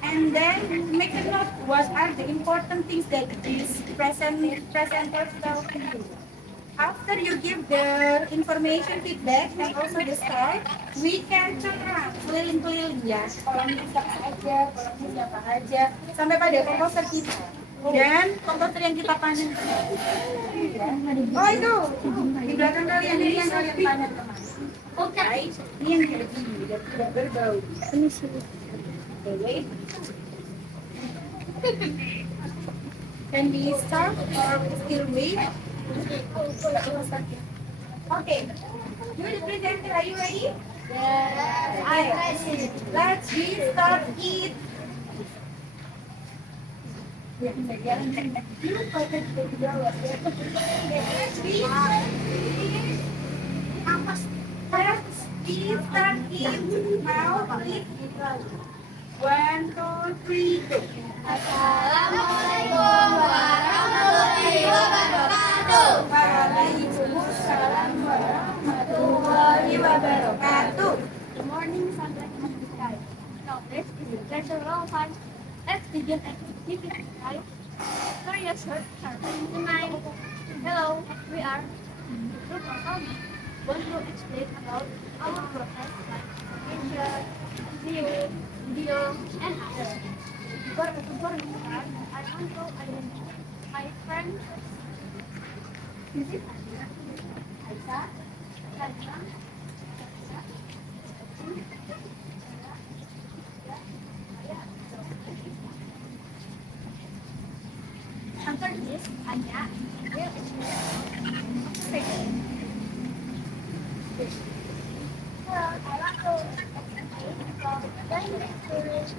and then make a note what are the important things that this presenter tell to you. After you give the information feedback and also the star, we can turn around keliling-keliling ya. Kolomnya siapa aja, kolomnya siapa aja, sampai pada komposer kita. Dan komposer yang kita pandang. Oh itu, di belakang kalian ini yang kalian pandang teman. Oke, ini yang jadi tidak berbau. Ini sih. Oke. Can we start or still wait? Okay. You the presenter, are you ready? Yes. I'm ready. Let's start it. Let's start it. Now, please. 1, 2, 3, go. Assalamualaikum warahmatullahi wabarakatuh. Waalaikumsalam warahmatullahi wabarakatuh. Good morning, sunlight in the sky. Now this is the treasure of time. Let's begin activity 5. Sorry, yes, sir. Tonight, hello, we are the group of army. Want to explain about our process like picture, video, and others. Before we start, I want to identify my friend. This is Aisyah, Aisyah, after this, Anya will explain. Well, I want to explain about the experience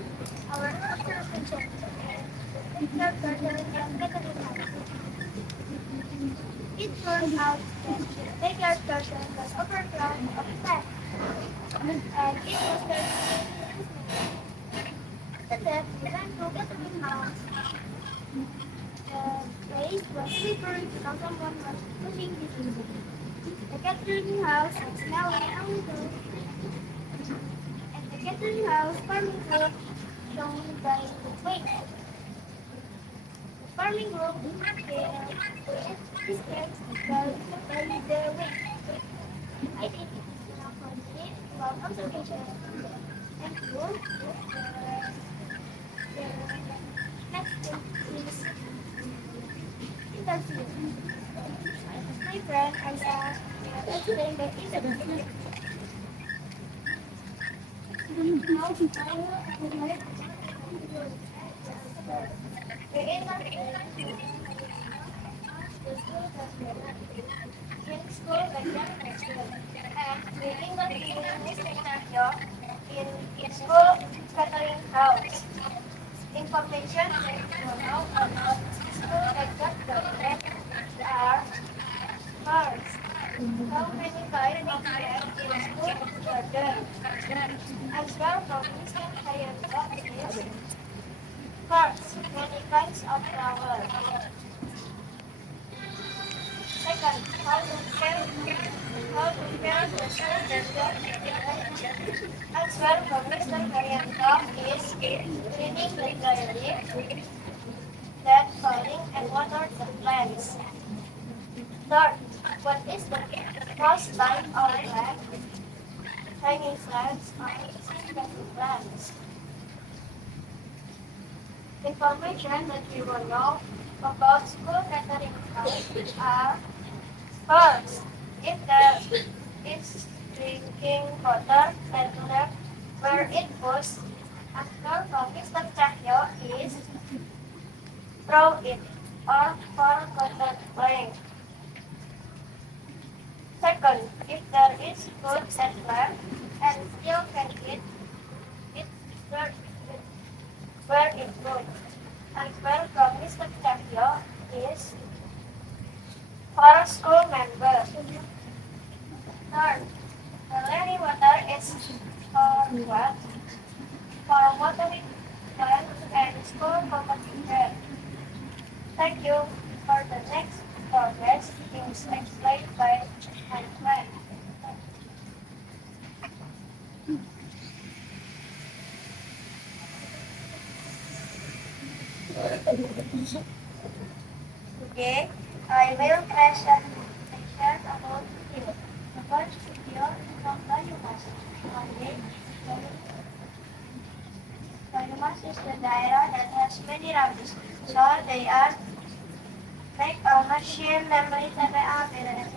our observation. Picture garden and gathering house. It turned out that the backyard garden was overgrown of plants, and it was very the death we went to gathering house. The place was slippery because someone was pushing the window. The gathering house was now outdoors, and the gathering house farming group shown by the wings. The farming group describes by the wings. I think now continue about observation and group. The next thing is interview. My friend Aisyah explained the interview. Now I will admit the interview in school and the interview in school gathering house. Information that you know about school gathering are first. How many guys of them in school garden? As well from Mr. Hayato is first, many kinds of flowers. Second, how to care the school garden. As well from Mr. Hayato is cleaning regularly. soiling and water the plants. Third, what is the most type of plant? Hanging plants or single plants? Information that you will know about school catering plants are: first, if there is drinking water and left where it was, answer from Mr. Cahyo is throw it or forgotten playing. Second, if there is food that left and still can eat it where it goes, answer from Mr. Cahyo is for a school member. Third, the rainy water is for what? For watering plants and school competition. Thank you. For the next progress is explained by my friend. Today, I will present about video. The first video is from Banyumas. Banyumas is the daerah that has many rambis, so they are make a machine memory TPA BDS.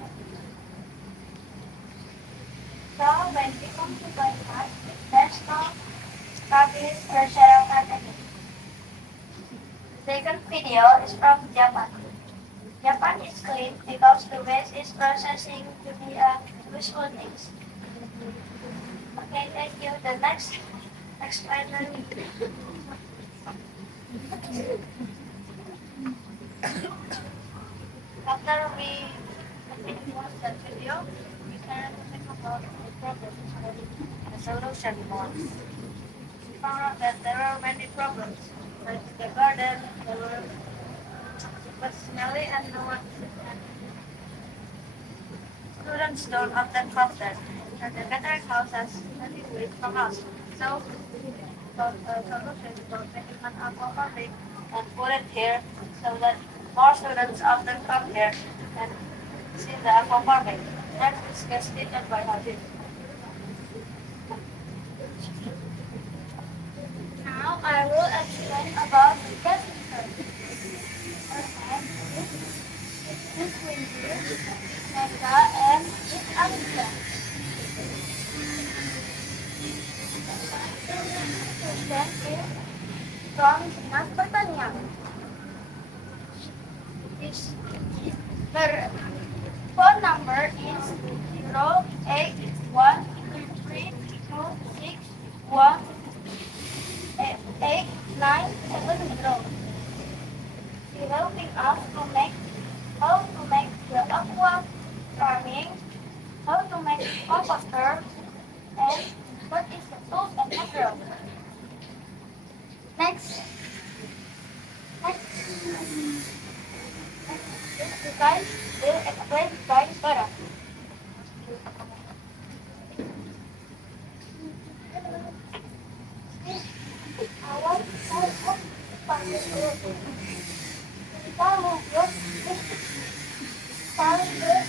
So when we come to Banyumas, there's no cabin persyaratan. The second video is from Japan. Japan is clean because the waste is processing to be a useful things. Okay, thank you. The next explainer. After we watch that video, we can think about the problems and the solution more. We found out that there are many problems. Like the garden, was smelly and no one. Students don't often come there, and the catering house has many ways from us. So, the solution is to make it an aquafarming and put it here so that more students often come here and see the aquafarming. Next is cascaded by Habib. Now I will explain about the casting service. This window, Mega and its Alisa. Question is from Dinas Pertanian. Her phone number is 08133261890. She helping us to make how to make the aqua farming, how to make composter, and what is the tools and material. Next design will explain by Bara. Awal panggil kita ngobrol paling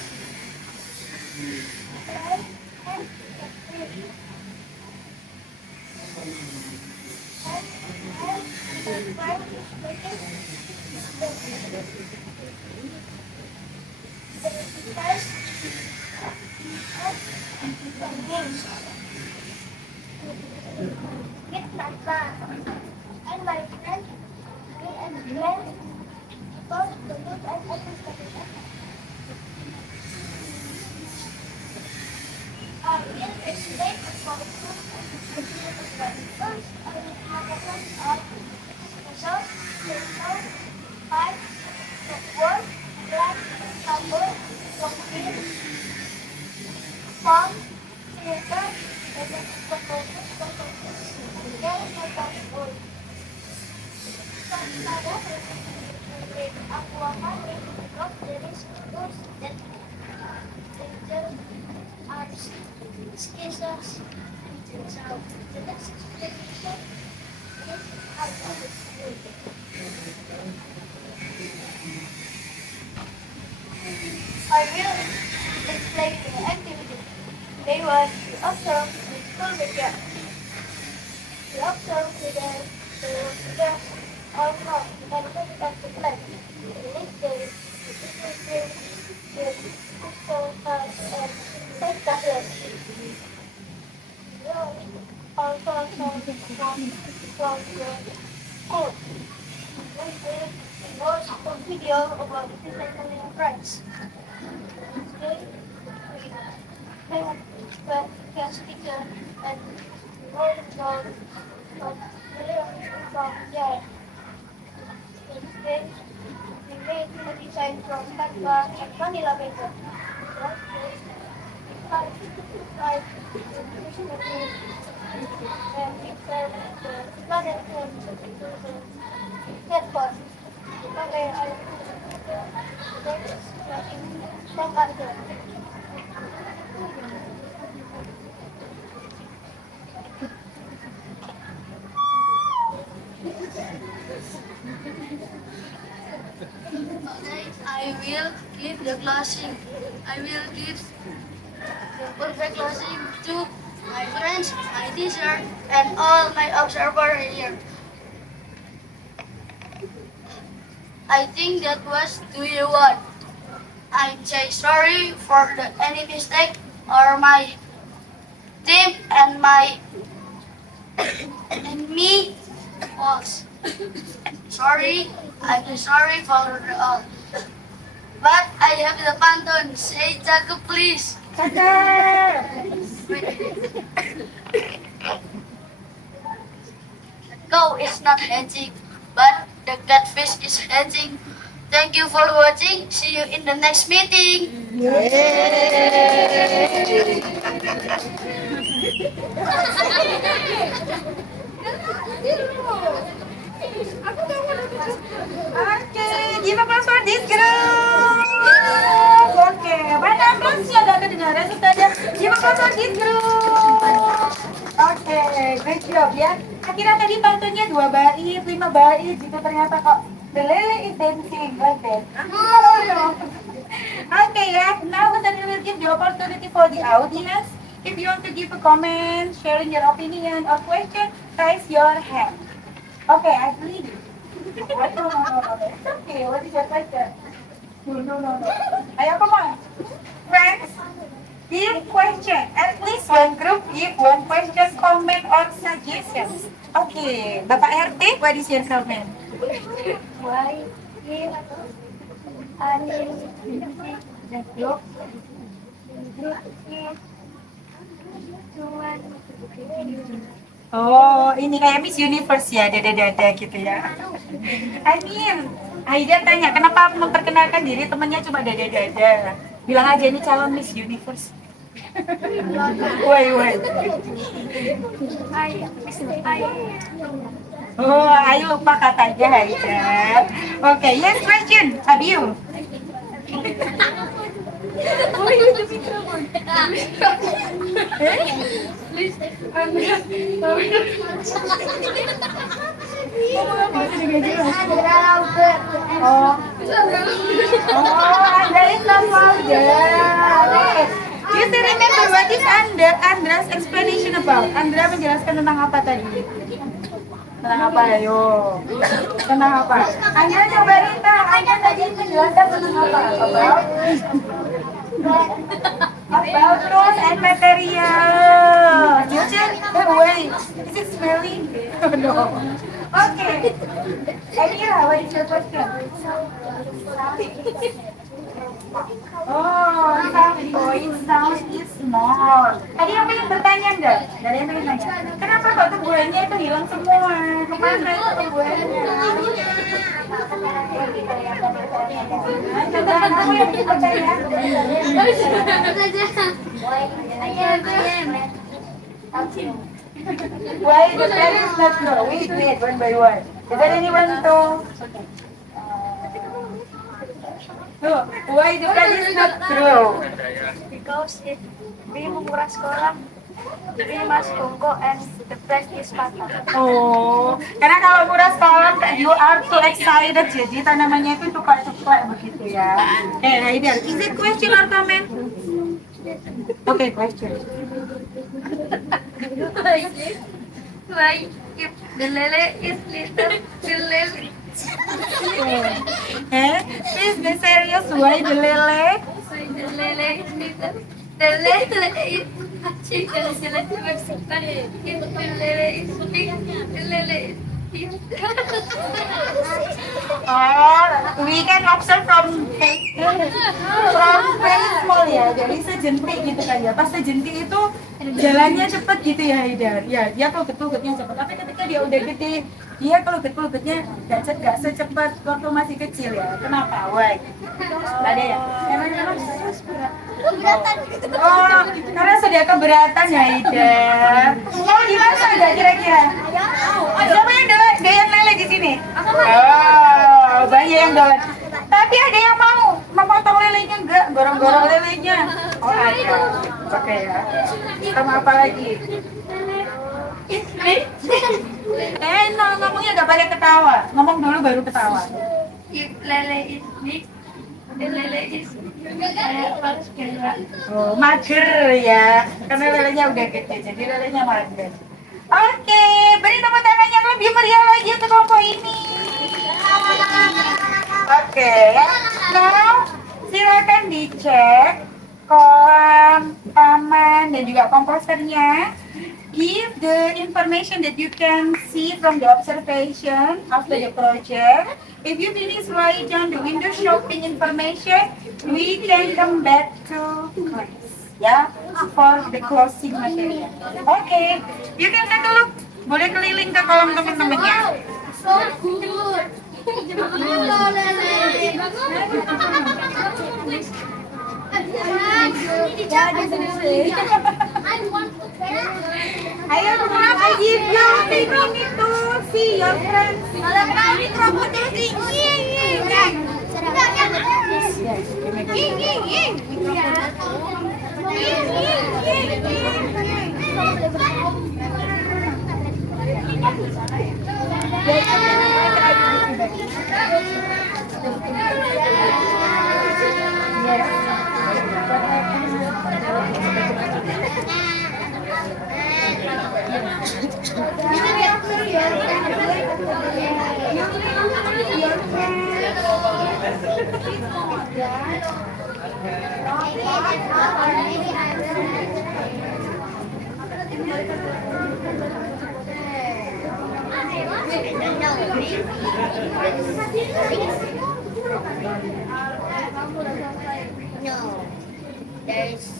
and my friend and Glenn about the good and education. I will explain about food and first I will have a list of results, result, 5, the word, black, number, complete, fun, theater, and the photos. Pada aquafarming because there is those that there are species. So the next explanation is how to do it. I will explain the activity. They was observe the school weekend. We observe the all from and look at the plan. The next day, the teachers will the school class and take the lunch. Also from the school. Next day, we watch a video about the Italian friends. Guest speaker and all about from there. Instead, we made a design from Canva and Manila paper. Five and insert the planet and the headphone. Okay, I from under. I will give the classing. I will give the perfect classing to my friends, my teacher, and all my observer here. I think that was 2-1. I say sorry for any mistake or my team and me was sorry. I'm sorry for all. But I have the pantun. Say Jacob, please. Go is not hedging, but the catfish is hedging. Thank you for watching. See you in the next meeting. Okay, give applause for this group. Okay, mana applause-nya? Gak kedengaran Ustazah. Give applause for this group. Okay, great job ya. Akhirnya tadi pantunnya 2 bait, 5 bait gitu ternyata kok. The lele is dancing like that. Okay ya, now Ustazah will give the opportunity for the audience. If you want to give a comment, sharing your opinion or question, raise your hand. Okay, I believe you. No. It's okay. What is your question? No. Ayo, come on. Friends, give question. At least one group give one question, comment, or suggestions. Okay, Bapak RT, what is your comment? Why give the group Oh, ini kayak Miss Universe ya, dada-dada gitu ya. Aida tanya, kenapa memperkenalkan diri temennya cuma dada-dada? Bilang aja ini calon Miss Universe. Woi. Oh, ayo lupa katanya Aida. Okay, next question. Abiu. Andra is not vulgar. You still remember what is Andra's explanation about? Andra menjelaskan tentang apa tadi? Tentang apa, ayo? Tentang apa? Andra coba Rita, Andra tadi menjelaskan tentang apa? About rules and material. Future? Wait, is it smelly? No. Okay. Amira, what is your question? Oh, sound is small. Tadi yang pengen bertanya enggak? Dari yang pengen tanya. Kenapa kok tumbuhannya itu hilang semua? Kemana itu tumbuhannya? Coba kamu yang pengen bertanya. Why the parents not know? Wait, one by one. Is there anyone to? No, why the parents not true? because it be menguras sekolah. Mas Kongko and the price is Pata. Oh, karena kalau Buras Talent you are too excited, jadi tanamannya itu cepat-cepat begitu ya. Haidar, is it question or comment? Okay, question. Why if the lele is little, the lele? Please be serious, why the lele? Why the lele is little? The lele is chicken, the lele is chicken. If the lele is big, the lele is big. Oh, we can observe from very small ya, jadi sejentik gitu kan ya. Pas sejentik itu jalannya cepet gitu ya Haidar. Ya, dia kalau getulgetnya cepet. Tapi ketika dia udah gede, dia kalau getulgetnya nggak secepat waktu masih kecil ya. Kenapa? Why? Ada ya? Emang Oh, karena sudah keberatan ya Haidar. Mau dimasak nggak kira-kira? Siapa yang doyan lele di sini? Oh, banyak yang doyan. Tapi ada yang mau memotong lelenya enggak? Gorong-gorong lelenya? Oh ada. Oke ya. Sama apa lagi? No, ngomongnya nggak pada ketawa. Ngomong dulu baru ketawa. If lele is big, the lele is Oh, mager ya. Karena lelenya udah gede, jadi lelenya mager. Oke, beri tepuk tangan yang lebih meriah lagi untuk kelompok ini. Oke, now silakan dicek kolam, taman, dan juga komposternya. Give the information that you can see from the observation after the project. If you finish write down the window shopping information, we can come back to class, ya, for the closing material. Okay, you can take a look. Boleh keliling ke kolam teman-temannya. so good. Ayo kenapa give you 3 minutes to see your friends. No, there's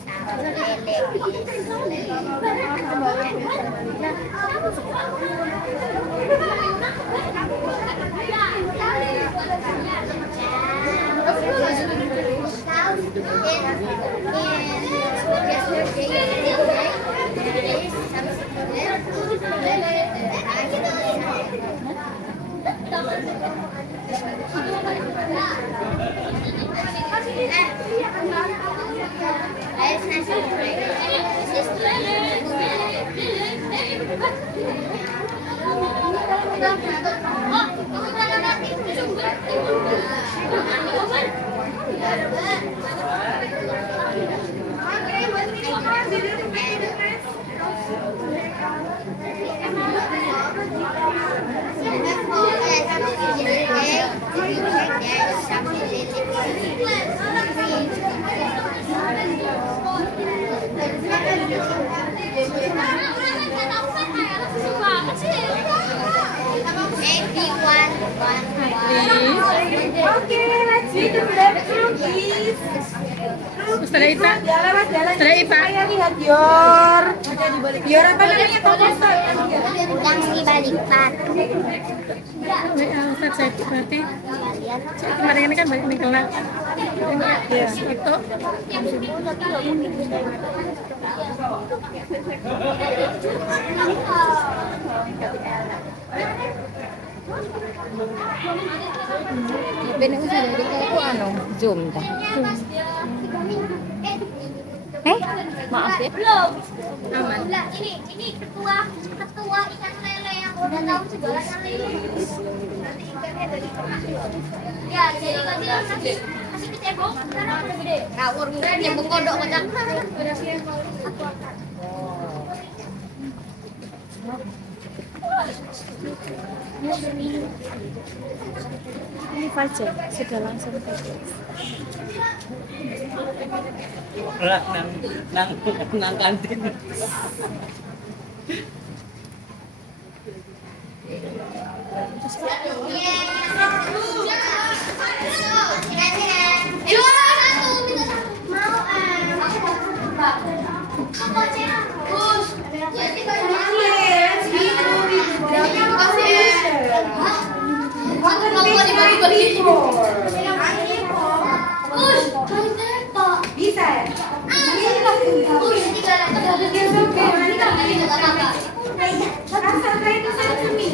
Okay, let's read the breakthrough, please. Setelah itu, Jalan-jalan. setelah itu. Saya lihat Yor. Yor apa namanya komposter? yang dibalikan. Ustaz saya berarti kemarin ini kan banyak nih kelak. Ya, itu Bener usah dari aku anu zoom dah. Maaf ya. Belum. Aman. Belum. Ini ketua ikan lele yang udah tahu segalanya lele. Nanti ikannya dari ya, jadi kan dia masih kecebong, sekarang udah gede. Ngawur enggak dia mengkodok macam. Udah siap. Aku akan. Ini Fajar sudah langsung Fajar. Lah nang kantin. Bisa. Asal try to send to me.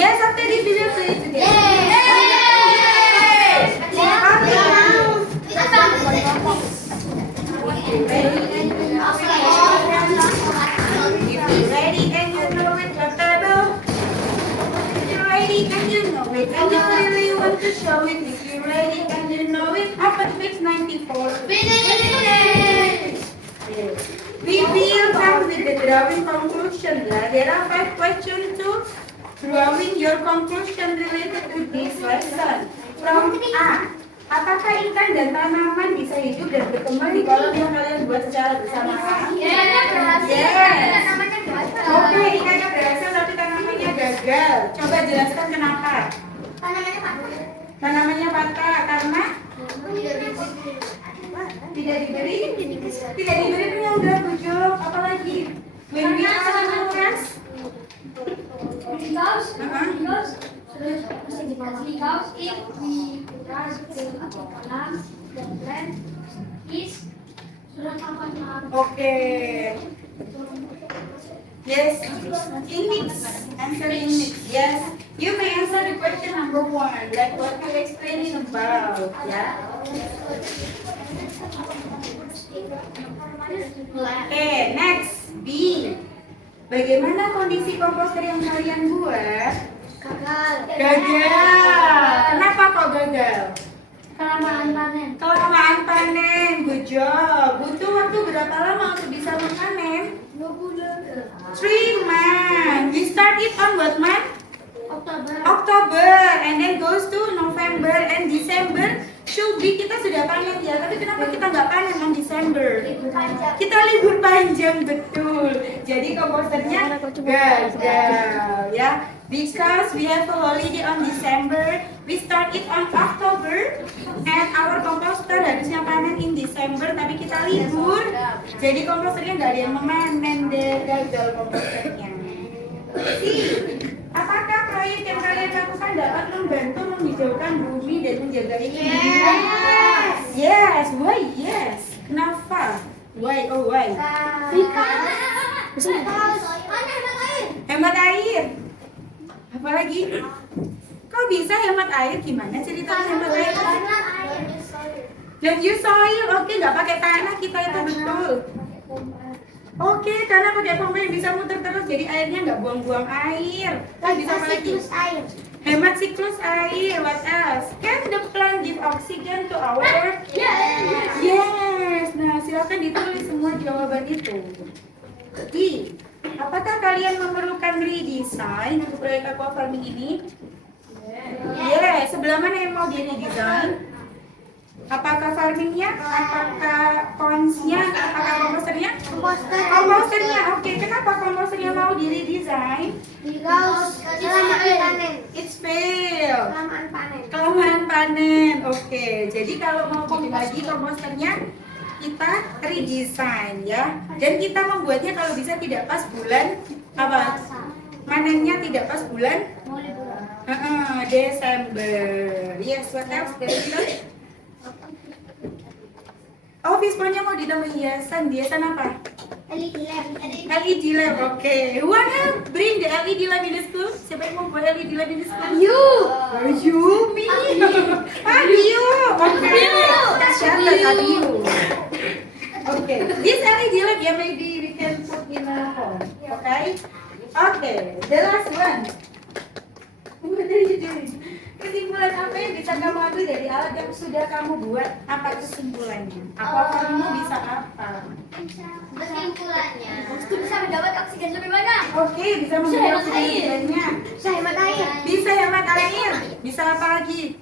Yes, after this video play today. Ready and you know it, Pepebo. If you're ready and you know it, and you really want to show it. If you're ready and you know it, Upper Mix 94. We will come with the drawing conclusion. There are 5 questions to drawing your conclusion related to this lesson. From A. Apakah ikan dan tanaman bisa hidup dan berkembang di kolam yang kalian buat secara bersamaan? Yes. Oke, ikannya berhasil tapi tanamannya gagal. Coba jelaskan kenapa. Tanamannya patah karena tidak diberi punya udah bujuk. Apalagi when we are friends. Oke. Yes, in mix. Answer in mix. Yes, you may answer the question number 1, like what you explaining about. Yeah. Okay, next B. Bagaimana kondisi komposter yang kalian buat? Gagal. Kenapa kok gagal? Kelamaan panen. Good job. Butuh waktu berapa lama untuk bisa memanen? 3 months. We start it on what month? October, and then goes to November and December. Should be kita sudah panen ya, tapi kenapa kita nggak panen on December? Kita libur panjang, betul. Jadi komposternya gagal ya. Because we have a holiday on December, we start it on October, and our composter harusnya panen in December, tapi kita libur. Jadi komposternya nggak ada yang memanen deh, gagal komposternya. Apakah proyek yang kalian lakukan dapat membantu menghijaukan bumi dan menjaga iklim? Yes. Why yes? Kenapa? Why? Oh why? Hemat air. Apalagi? Kok bisa hemat air? Gimana ceritanya hemat air? Dan use soil, oke, nggak pakai tanah kita itu betul. Oke, karena pakai pompa yang bisa muter terus, jadi airnya nggak buang-buang air. Bisa apa lagi? Hemat siklus air. What else? Can the plant give oxygen to our earth? Yes. Nah, silakan ditulis semua jawaban itu. I. Apakah kalian memerlukan redesign untuk proyek aqua farming ini? Yes. Sebelah mana yang mau di redesign? Apakah farmingnya? Apakah ponsnya? Apakah komposternya? Komposternya. Oke, kenapa komposternya mau di redesign? It's fail. Kelamaan panen. Oke, jadi kalau mau bikin lagi komposternya, kita redesign ya. Dan kita membuatnya kalau bisa tidak pas bulan apa? Manennya tidak pas bulan Desember. Yes, what else? Oh, fish pond-nya mau ditambah hiasan. Hiasan apa? LED lamp. LED lamp, oke. Who wanna bring the LED lamp in the school? Siapa yang mau bawa LED lamp in the school? You. You, me. You, oke. Siapa tadi you? Okay, this LED lamp, yeah, maybe we can put in a home, okay? Okay, the last one. What are you doing? Kesimpulan apa yang bisa kamu ambil dari alat yang sudah kamu buat? Apa kesimpulannya? Apa kamu bisa apa? Kesimpulannya, bisa mendapat oksigen lebih banyak. Oke, bisa menjawab kesimpulannya. Bisa hemat air. Bisa hemat air. Bisa apa lagi?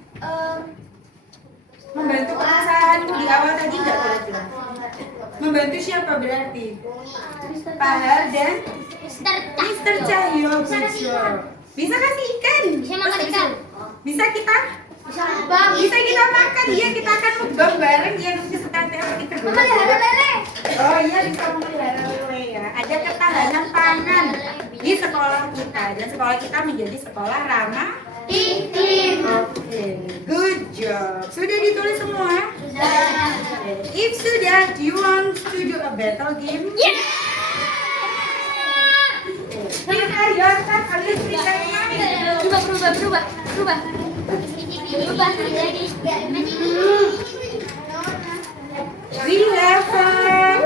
Membantu perusahaanmu di awal tadi nggak kira-kira? Membantu siapa berarti? Pak Har dan Mr. Cahyo. Bisa kasih ikan. Bisa makan ikan. Bisa kita? Bisa bang. Bisa kita makan. Iya, kita akan mukbang bareng ya nanti setelah kita. Memelihara lele. Oh iya, bisa memelihara lele ya. Ada ketahanan pangan di sekolah kita dan sekolah kita menjadi sekolah ramah Iklim. Oke, good job. Sudah ditulis semua? Sudah. If sudah, do you want to do a battle game? Prepare yourself, kalian prepare mind. Berubah. We have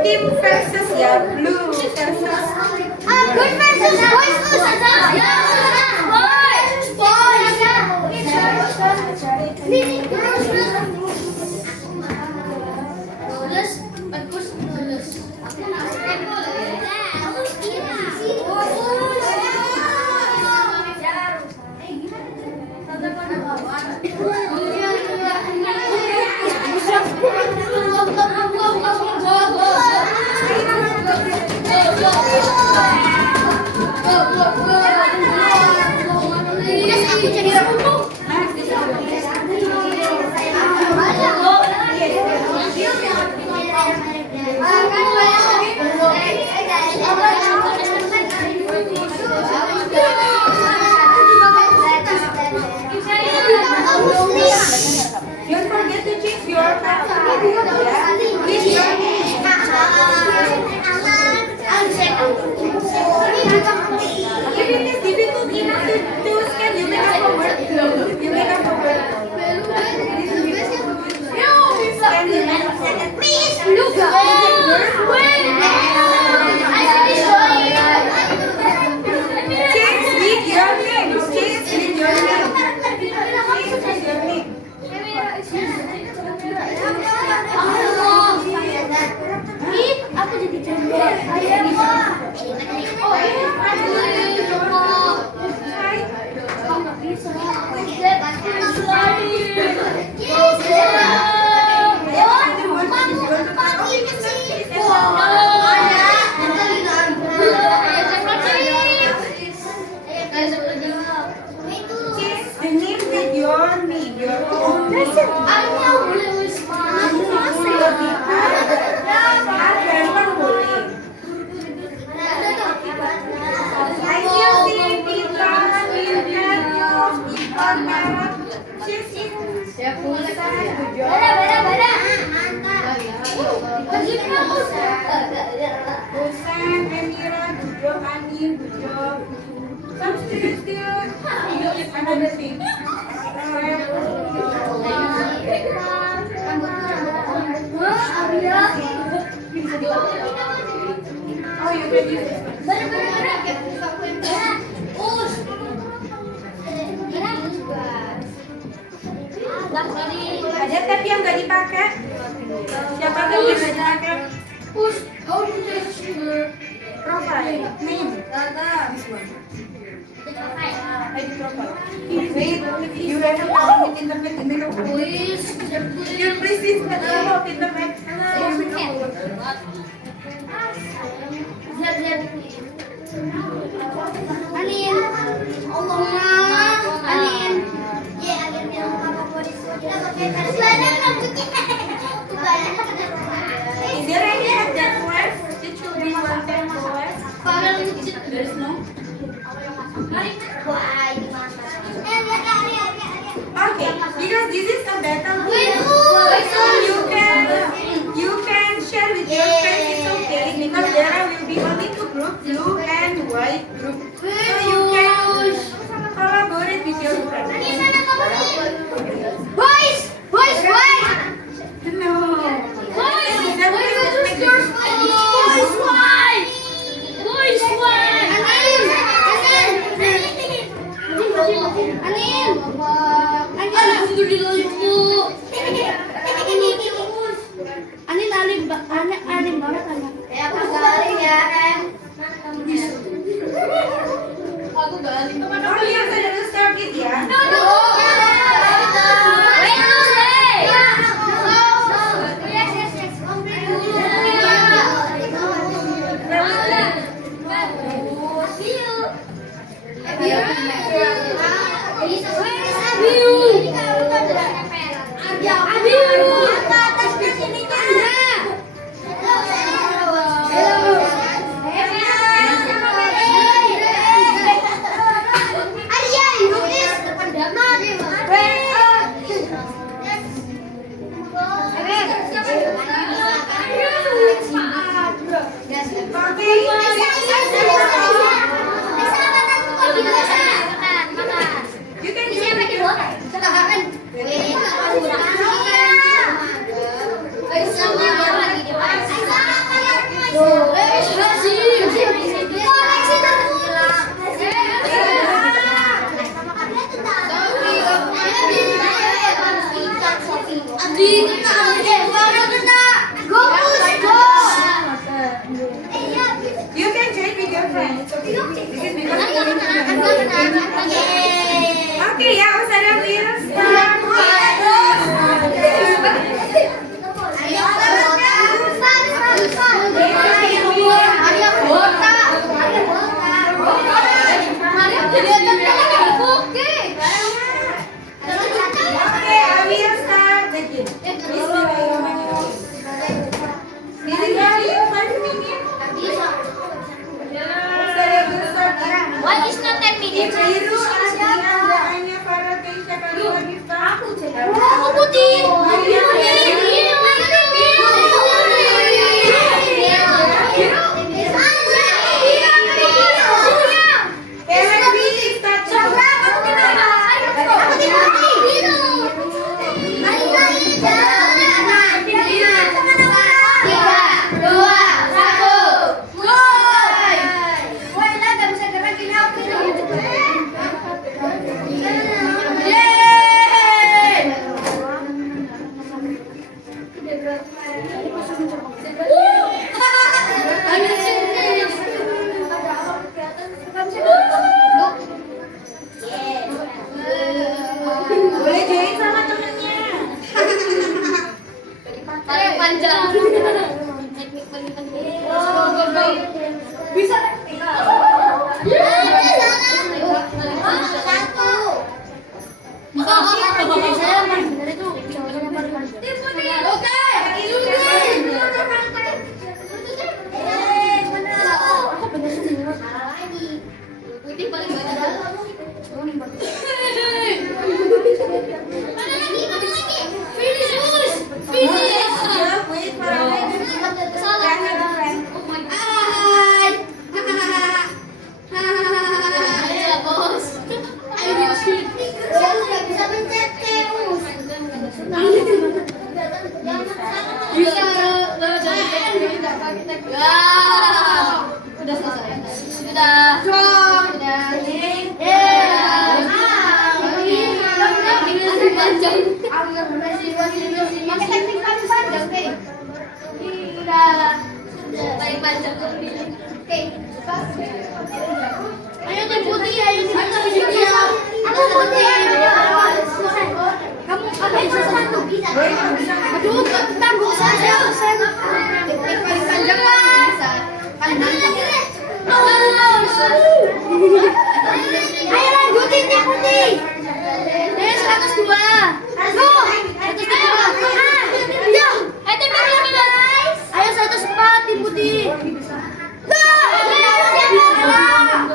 team versus ya, blue versus Good versus boys. Don't forget to change your password. With your name. If it is difficult enough to scan, you make up a word. You make up a word. Scan the change with your name. Change with your name. Change with your name. Aku jadi janda. The name with your name. Your own name. Another thing. Oh, you can use this. Ada tab yang nggak dipakai? Siapa yang nggak dipakai? Profile, name. This one. ID profile. Wait, you have a problem with internet? Your please is not about internet. Alin. Allahumma. Alin. Ya, Alin yang apa polis kita pakai badan rambutnya. Is there any that words? The children want them to words? There is no. Wah, ini mana? Okay, because this is a battle game, so you can share with your friends. It's okay because there are You can join with your friends. It's okay. This is because okay, yeah, Sarah will start. Okay, I will start the game. This is only 5 minutes. Sarah will start. What is not 10 minutes? Biru ada doanya para Keisha kalau lagi Aku putih. boleh join sama temennya. Paling panjang. Bisa. Putih paling banyak. Finish. Wait for a minute. Salah. I have a friend. Oh my god. Ayo, bos. Ayo, bisa pencet Zeus. Bisa. Ya. Udah selesai. Sudah. Sudah. Panjang. Pakai teknik paling panjang, Teh. Udah. Paling panjang. Oke. Ayo Teh Putih, ayo putih. Aku putih. Kamu satu. Aduh, tanggung saja. Teknik paling panjang bisa. Paling panjang. Ayo lanjutin Teh Putih. 102. Ayo 104 tim putih.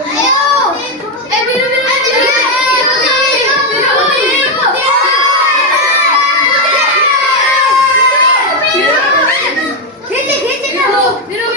Ayo. Biru.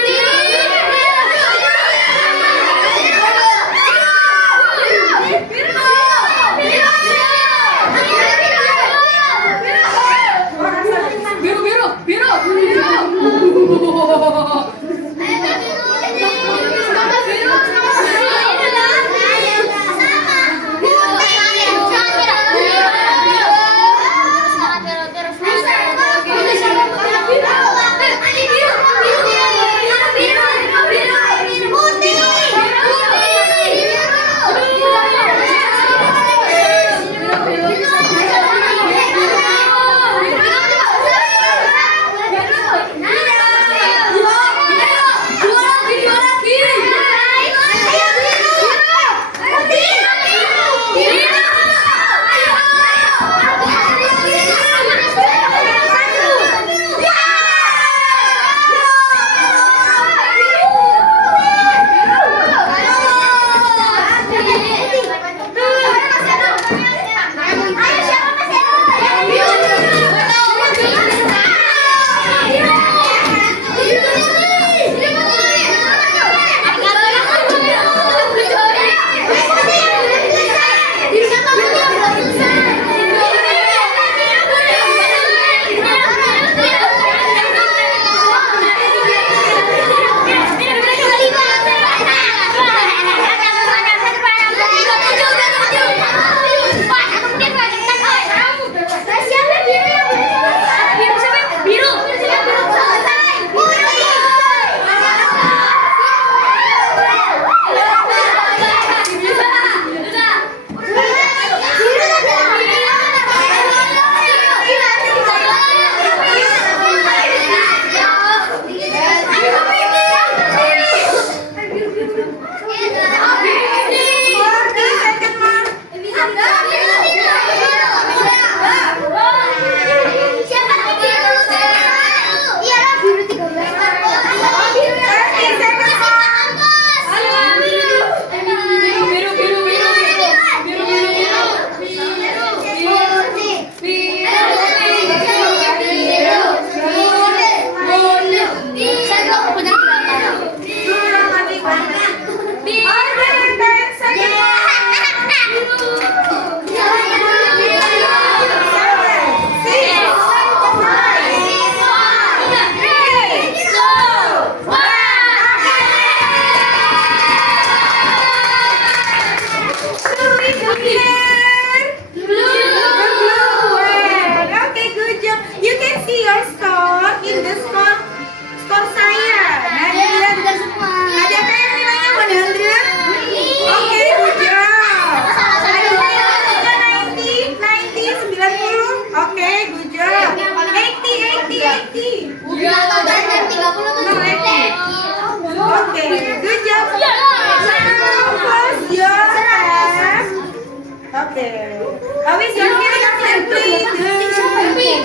Okay. How is your feeling after playing? Happy.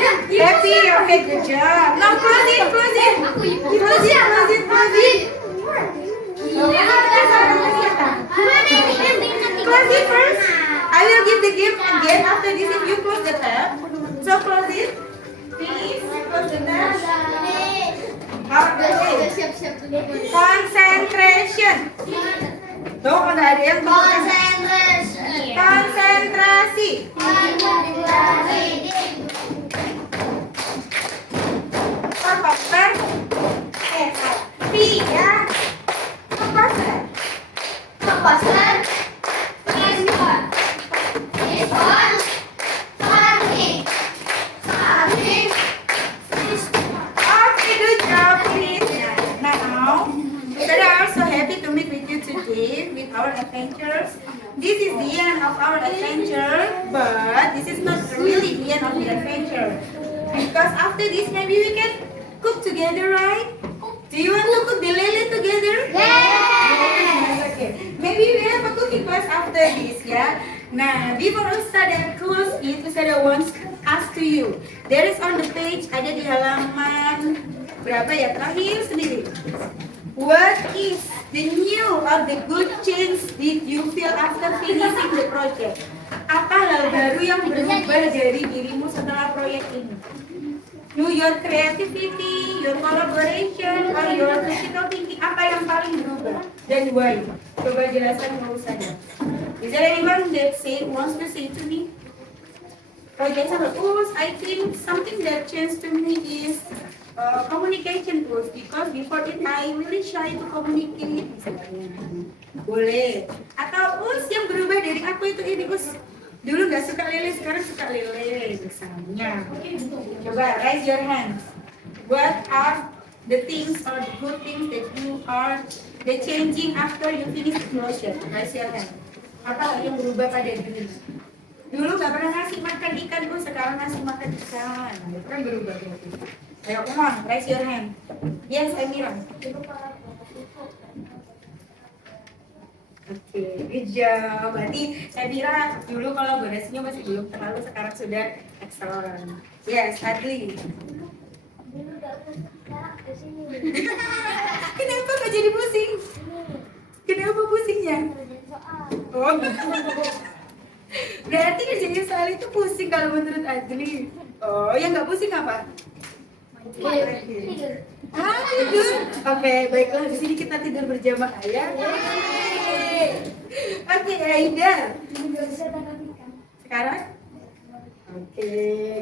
Okay, good job. Now close it. Close it. Close it first. I will give the gift again after this if you close the tab. So close it. Please close the tab. Okay. Concentration. Tuh, ada yang konsentrasi. Komposter. P ya. Komposter. Okay, good job, please. Now, we are also happy to meet with you today with our adventures. This is the end of our adventure, but this is not really the end of the adventure. Because after this, maybe we can cook together, right? Do you want to cook the lele together? Yes! Okay. Maybe we have a cooking class after this, ya. Nah, before Ustazah close it, Ustazah wants ask to you. There is on the page, ada di halaman berapa ya? Terakhir sendiri. What is the new or the good change did you feel after finishing the project? Apa hal baru yang berubah dari dirimu setelah proyek ini? Your creativity, your collaboration, or your critical thinking, apa yang paling berubah dan why? Coba jelaskan ke Ustazah. Is there anyone that wants to say to me? For example, I think something that changed to me is communication tools, because before it I really shy to communicate. Boleh. Atau yang berubah dari aku itu ini dulu nggak suka lele, sekarang suka lele misalnya. Coba raise your hands. What are the things or the good things that you are changing after you finish the project? Raise your hand. Apa yang berubah pada diri? Dulu nggak pernah ngasih makan ikan, sekarang ngasih makan ikan. Itu kan berubah berarti. Ayo, come on, raise your hand. Yes, Amira. Oke, good job. Berarti saya kira dulu kolaborasinya masih belum terlalu, sekarang sudah excellent. Yes, Adli. Kenapa kok jadi pusing? Kenapa pusingnya? Oh, berarti kerjanya soal itu pusing kalau menurut Adli. Oh, yang nggak pusing apa? Tidur. Oke, baiklah, di sini kita tidur berjamaah ya. Oke, Aida. Sekarang? Oke,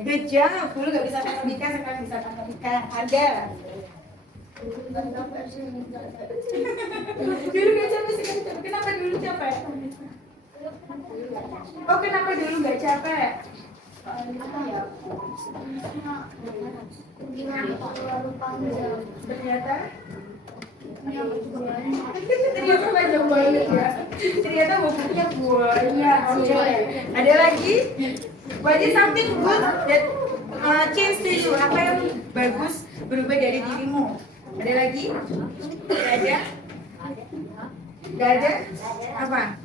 good job. Dulu nggak bisa tangkap ikan, sekarang bisa tangkap ikan. Ada. Dulu nggak capek, sekarang. Kenapa dulu capek? Oh, kenapa dulu nggak capek? Ternyata panjang banget ya. Ternyata bukunya banyak. Ada lagi? What is something good that change to you? Apa yang bagus berubah dari dirimu? Ada lagi? Tidak ada? Tidak ada? Apa?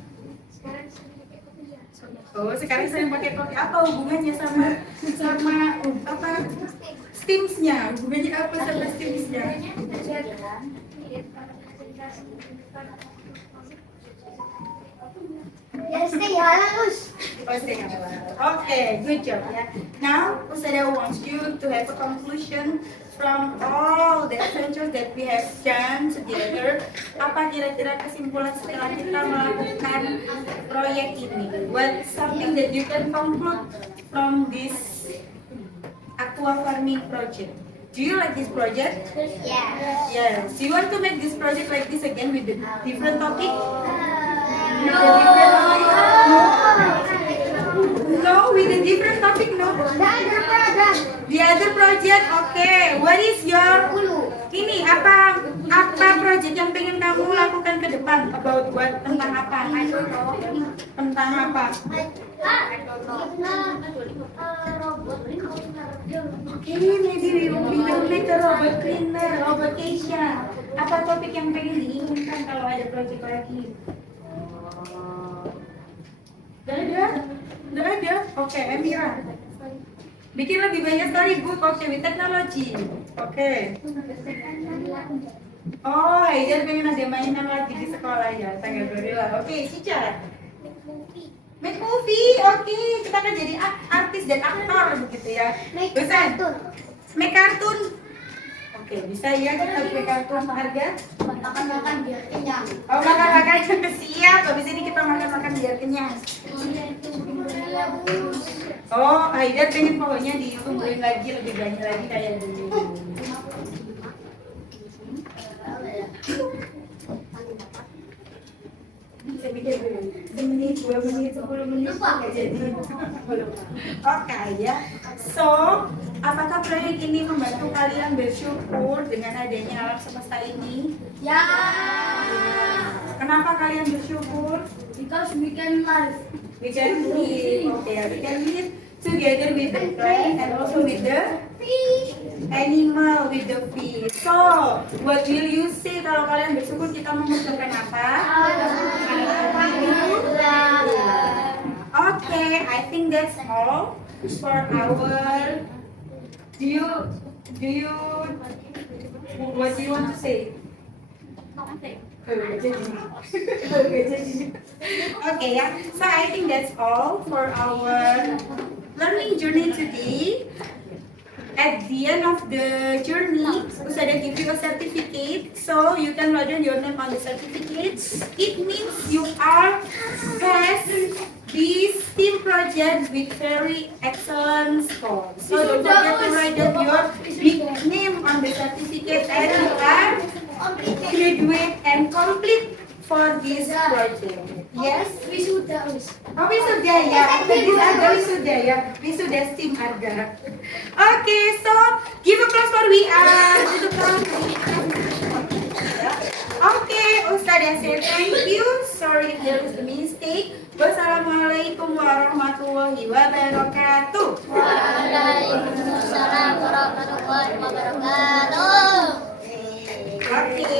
Oh, sekarang saya pakai kopi. Apa hubungannya sama apa? Steams-nya. Hubungannya apa sama Steams-nya? Ya, stay halal, Us. Okay, good job ya. Now, Ustazah wants you to have a conclusion from all the adventures that we have done together. Apa kira-kira kesimpulan setelah kita melakukan proyek ini? What something that you can conclude from this aqua farming project? Do you like this project? Yeah. Yes. Do you want to make this project like this again with a different topic? No, with a different topic, no. The other project, okay. What is your ini apa project yang pengen kamu lakukan ke depan? About what? Tentang apa? Tentang apa? Okay, maybe we will make a robot cleaner, robotation. Apa topik yang pengen diinginkan kalau ada project lagi? Nggak ada. Oke, Emira. Bikin lebih banyak storybook. Oke, with technology. Oke. Oh, Haidar pengen ada mainan lagi di sekolah ya, tanggal gorila. Oke, Cica. Make movie. Oke, kita akan jadi artis dan aktor begitu ya. Bosan? Make kartun. Oke, bisa ya kita make kartun. Harga? Makan-makan biar kenyang. Oh, makan-makan. Siap. Habis ini kita makan-makan biar kenyang. Oh, Haidar pengen pokoknya ditumbuhin lagi lebih banyak lagi kayak dulu. Saya pikir semenit, 2 menit, 10 menit nggak jadi. Oke ya. So, apakah proyek ini membantu kalian bersyukur dengan adanya alam semesta ini? Ya. Kenapa kalian bersyukur? Because we can live. We can live, okay, we can live together with the plant and also with the animal, with the fish. So, what will you say kalau kalian bersyukur kita mengucapkan apa? Okay, I think that's all for our. What do you want to say? Okay, yeah. So I think that's all for our learning journey today. At the end of the journey, Usada give you a certificate, so you can write down your name on the certificate. It means you are passed this team project with very excellent score. So don't forget to write down your big name on the certificate and you are graduate and complete for this project. Yes? Wisuda. Oh, wisuda ya. Tadi ada wisuda ya. Wisuda STEAM ada. Okay, so give applause for we are. Okay, Ustazah say thank you. Sorry if there was a mistake. Wassalamualaikum warahmatullahi wabarakatuh. Waalaikumsalam warahmatullahi wabarakatuh. Okay.